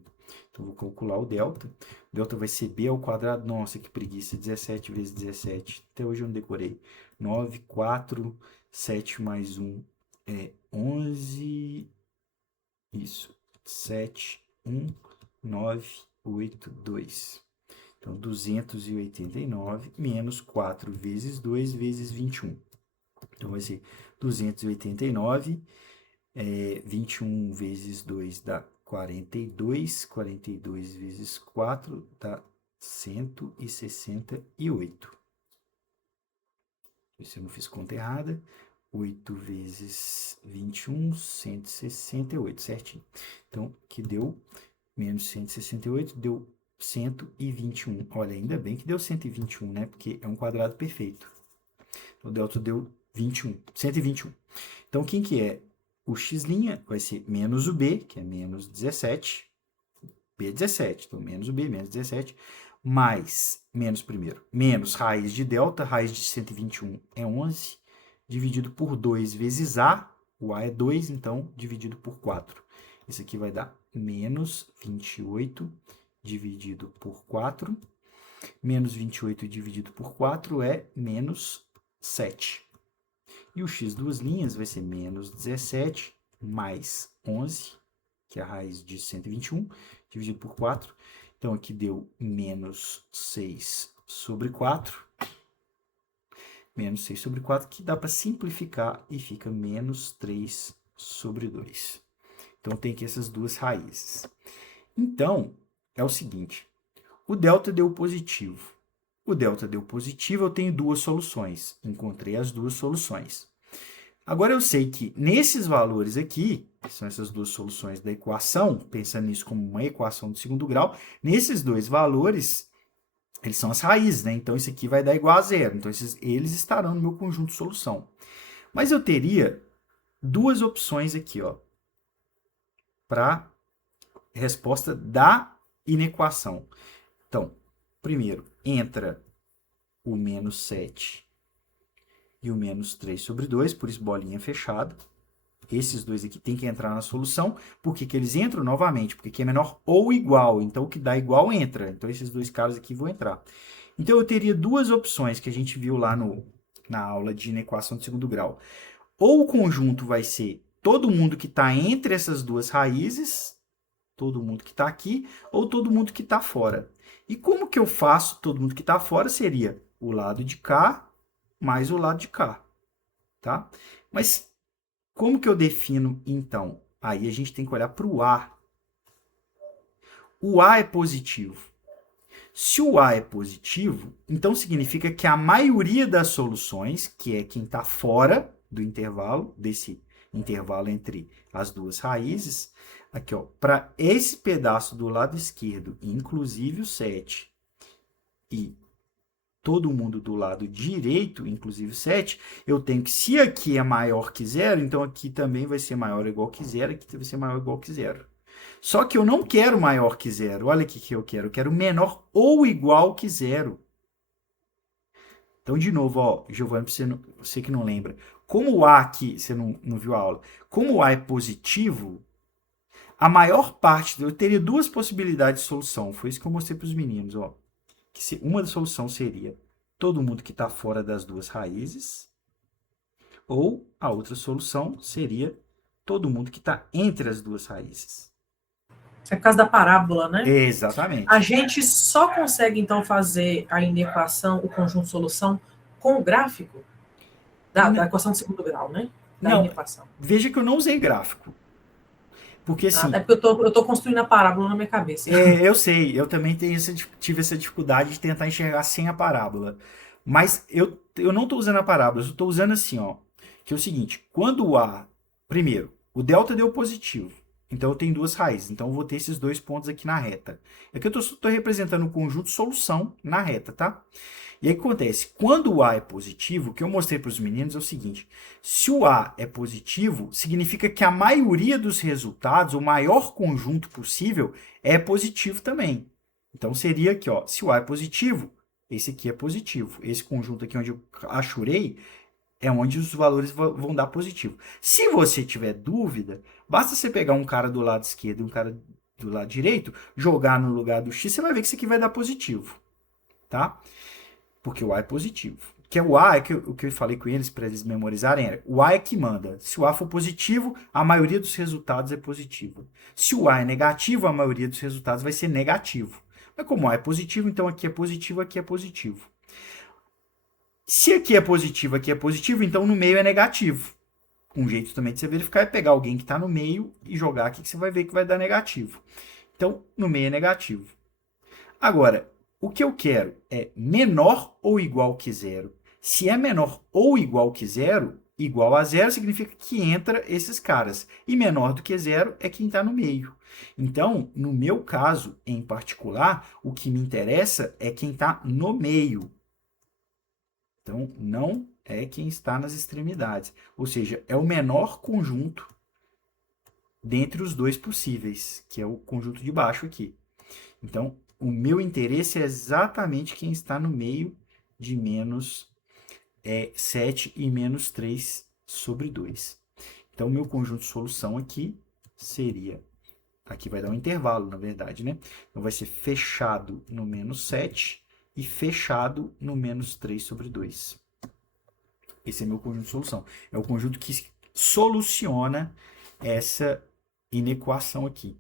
Então, vou calcular o delta. O delta vai ser b ao quadrado. Nossa, que preguiça. 17 vezes 17. Até hoje eu não decorei. 9, 4, 7 mais 1 é 11. Isso. 7, 1, 9, 8, 2. Então, 289 menos 4 vezes 2 vezes 21. Então, vai ser 289. 21 vezes 2 dá 42. 42 vezes 4 dá 168. Se eu não fiz conta errada. 8 vezes 21, 168, certinho. Então, que deu menos 168, deu 121. Olha, ainda bem que deu 121, né? Porque é um quadrado perfeito. O delta deu 121. Então, quem que é? O x' vai ser menos o b, que é menos 17. B é 17. Então, menos o b, menos 17. Mais, menos primeiro, menos raiz de delta. Raiz de 121 é 11. Dividido por 2 vezes a. O a é 2, então, dividido por 4. Isso aqui vai dar menos 28 dividido por 4. Menos 28 dividido por 4 é menos 7. E o x duas linhas vai ser menos 17 mais 11, que é a raiz de 121, dividido por 4. Então, aqui deu menos 6 sobre 4. Menos 6 sobre 4, que dá para simplificar e fica menos 3 sobre 2. Então, tem aqui essas duas raízes. Então, é o seguinte. O delta deu positivo. O delta deu positivo, eu tenho duas soluções. Encontrei as duas soluções. Agora, eu sei que nesses valores aqui, que são essas duas soluções da equação, pensando nisso como uma equação de segundo grau, nesses dois valores, eles são as raízes, né? Então, isso aqui vai dar igual a zero. Então, eles estarão no meu conjunto de solução. Mas eu teria duas opções aqui, ó, para resposta da inequação. Então, primeiro, entra o menos 7 e o menos 3 sobre 2, por isso bolinha fechada. Esses dois aqui tem que entrar na solução. Por que que eles entram? Novamente, porque aqui é menor ou igual. Então, o que dá igual entra. Então, esses dois caras aqui vão entrar. Então, eu teria duas opções que a gente viu lá na aula de inequação de segundo grau. Ou o conjunto vai ser todo mundo que está entre essas duas raízes, todo mundo que está aqui, ou todo mundo que está fora. E como que eu faço todo mundo que está fora? Seria o lado de cá mais o lado de cá, tá? Mas como que eu defino, então? Aí a gente tem que olhar para o A. O A é positivo. Se o A é positivo, então significa que a maioria das soluções, que é quem está fora do intervalo, desse intervalo entre as duas raízes, aqui, ó, para esse pedaço do lado esquerdo, inclusive o 7, e todo mundo do lado direito, inclusive o 7, eu tenho que, se aqui é maior que zero, então aqui também vai ser maior ou igual que zero, aqui vai ser maior ou igual que zero. Só que eu não quero maior que zero. Olha o que eu quero menor ou igual que zero. Então, de novo, ó, Giovanni, você que não lembra, como o A aqui, você não viu a aula, como o A é positivo, a maior parte, eu teria duas possibilidades de solução. Foi isso que eu mostrei para os meninos, ó. Que uma solução seria todo mundo que está fora das duas raízes, ou a outra solução seria todo mundo que está entre as duas raízes. É por causa da parábola, né? Exatamente. A gente só consegue, então, fazer a inequação, o conjunto de solução, com o gráfico da equação de segundo grau, né? Da inequação. Veja que eu não usei gráfico. Porque assim... É porque eu tô construindo a parábola na minha cabeça. Eu sei, eu também tive essa dificuldade de tentar enxergar sem a parábola. Mas eu não estou usando a parábola, eu estou usando assim, ó. Que é o seguinte, quando o A... Primeiro, o delta deu positivo. Então, eu tenho duas raízes. Então, eu vou ter esses dois pontos aqui na reta. Aqui eu estou representando o conjunto solução na reta, tá? E aí, o que acontece? Quando o A é positivo, o que eu mostrei para os meninos é o seguinte. Se o A é positivo, significa que a maioria dos resultados, o maior conjunto possível, é positivo também. Então, seria aqui, ó. Se o A é positivo, esse aqui é positivo. Esse conjunto aqui onde eu achurei, é onde os valores vão dar positivo. Se você tiver dúvida, basta você pegar um cara do lado esquerdo e um cara do lado direito, jogar no lugar do X, você vai ver que isso aqui vai dar positivo, tá? Porque o A é positivo. Que é o A, o que eu falei com eles para eles memorizarem era, o A é que manda. Se o A for positivo, a maioria dos resultados é positiva. Se o A é negativo, a maioria dos resultados vai ser negativo. Mas como o A é positivo, então aqui é positivo, aqui é positivo. Se aqui é positivo, então no meio é negativo. Um jeito também de você verificar é pegar alguém que está no meio e jogar aqui, que você vai ver que vai dar negativo. Então, no meio é negativo. Agora, o que eu quero é menor ou igual que zero. Se é menor ou igual que zero, igual a zero significa que entra esses caras. E menor do que zero é quem está no meio. Então, no meu caso, em particular, o que me interessa é quem está no meio. Então, não é quem está nas extremidades. Ou seja, é o menor conjunto dentre os dois possíveis, que é o conjunto de baixo aqui. Então, o meu interesse é exatamente quem está no meio de menos 7 e menos 3 sobre 2. Então, o meu conjunto de solução aqui seria... Aqui vai dar um intervalo, na verdade, né? Então, vai ser fechado no menos 7 e fechado no menos 3 sobre 2. Esse é meu conjunto de solução. É o conjunto que soluciona essa inequação aqui.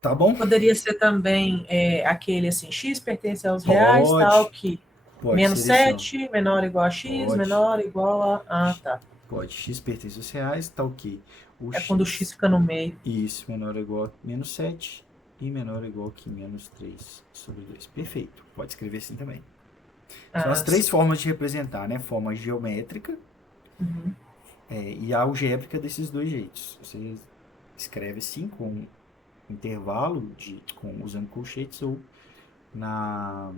Tá bom? Poderia ser também aquele assim, x pertence aos reais, tal, que Pode menos ser isso, ó. 7, menor ou igual a x, Pode. menor ou igual a... Ah, tá. Pode. X pertence aos reais, tá ok. O É quando o x fica no meio. Isso, menor ou igual a menos 7 e menor ou igual que menos 3 sobre 2. Perfeito. Pode escrever assim também. São as três formas de representar, né? Forma geométrica Uhum. e a algébrica desses dois jeitos. Você escreve assim, com intervalo, usando colchetes, ou na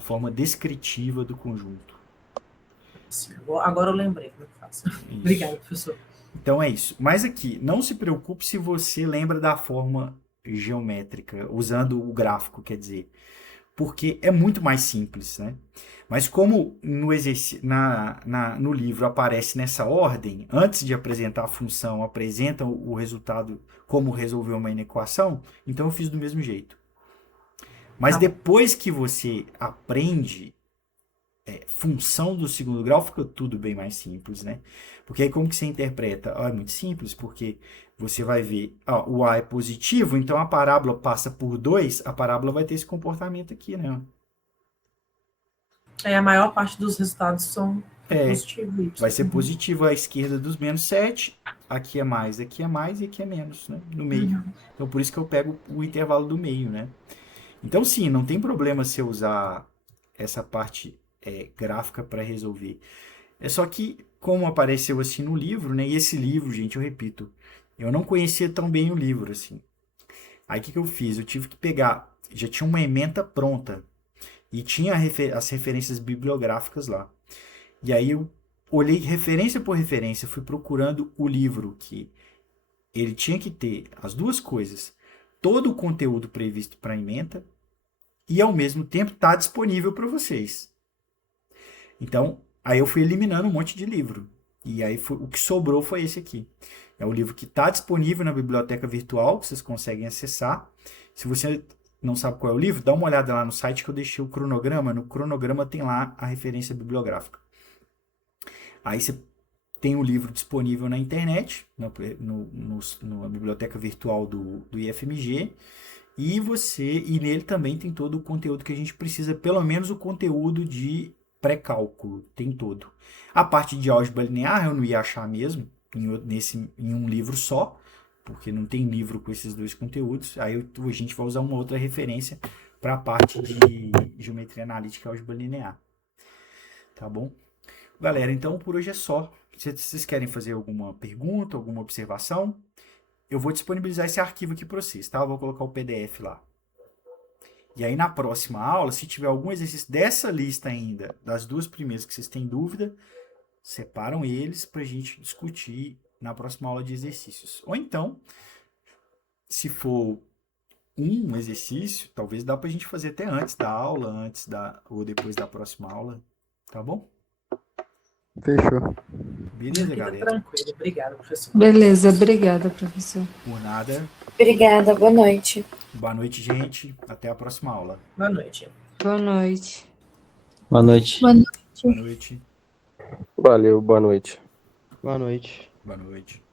forma descritiva do conjunto. Sim, agora eu lembrei como eu faço. Isso. Obrigado, professor. Então é isso. Mas aqui, não se preocupe se você lembra da forma geométrica, usando o gráfico, quer dizer, porque é muito mais simples, né? Mas como no livro aparece nessa ordem, antes de apresentar a função, apresenta o resultado, como resolver uma inequação, então eu fiz do mesmo jeito. Mas Tá bom. depois que você aprende função do segundo grau, fica tudo bem mais simples, né? Porque aí como que você interpreta? É muito simples, porque você vai ver, o A é positivo, então a parábola passa por 2, a parábola vai ter esse comportamento aqui, né? A maior parte dos resultados são positivos. Vai ser positivo à esquerda dos menos 7, aqui é mais e aqui é menos, né? No meio. Então por isso que eu pego o intervalo do meio, né? Então sim, não tem problema se eu usar essa parte gráfica para resolver. É só que, como apareceu assim no livro, né? E esse livro, gente, eu repito, eu não conhecia tão bem o livro, assim. Aí o que eu fiz? Eu tive que pegar, já tinha uma ementa pronta, e tinha as referências bibliográficas lá. E aí eu olhei referência por referência, fui procurando o livro que ele tinha que ter as duas coisas, todo o conteúdo previsto para a ementa, e ao mesmo tempo está disponível para vocês. Então, aí eu fui eliminando um monte de livro. E aí o que sobrou foi esse aqui. É o livro que está disponível na biblioteca virtual, que vocês conseguem acessar. Se você não sabe qual é o livro, dá uma olhada lá no site que eu deixei o cronograma. No cronograma tem lá a referência bibliográfica. Aí você tem o livro disponível na internet, na biblioteca virtual do IFMG. E nele também tem todo o conteúdo que a gente precisa, pelo menos o conteúdo de pré-cálculo, tem todo. A parte de álgebra linear eu não ia achar mesmo em um livro só, porque não tem livro com esses dois conteúdos. Aí a gente vai usar uma outra referência para a parte de geometria analítica e álgebra linear. Tá bom? Galera, então por hoje é só. Se vocês querem fazer alguma pergunta, alguma observação, eu vou disponibilizar esse arquivo aqui para vocês, tá? Eu vou colocar o PDF lá. E aí na próxima aula, se tiver algum exercício dessa lista ainda, das duas primeiras que vocês têm dúvida, separam eles para a gente discutir na próxima aula de exercícios. Ou então, se for um exercício, talvez dá para a gente fazer até antes da aula, ou depois da próxima aula, tá bom? Fechou. Beleza, Aqui tá galera? tranquilo. Obrigada, professor. Beleza, obrigada, professor. Por nada. Obrigada, boa noite. Boa noite, gente. Até a próxima aula. Boa noite. Boa noite. Boa noite. Boa noite. Valeu, boa noite. Boa noite. Boa noite.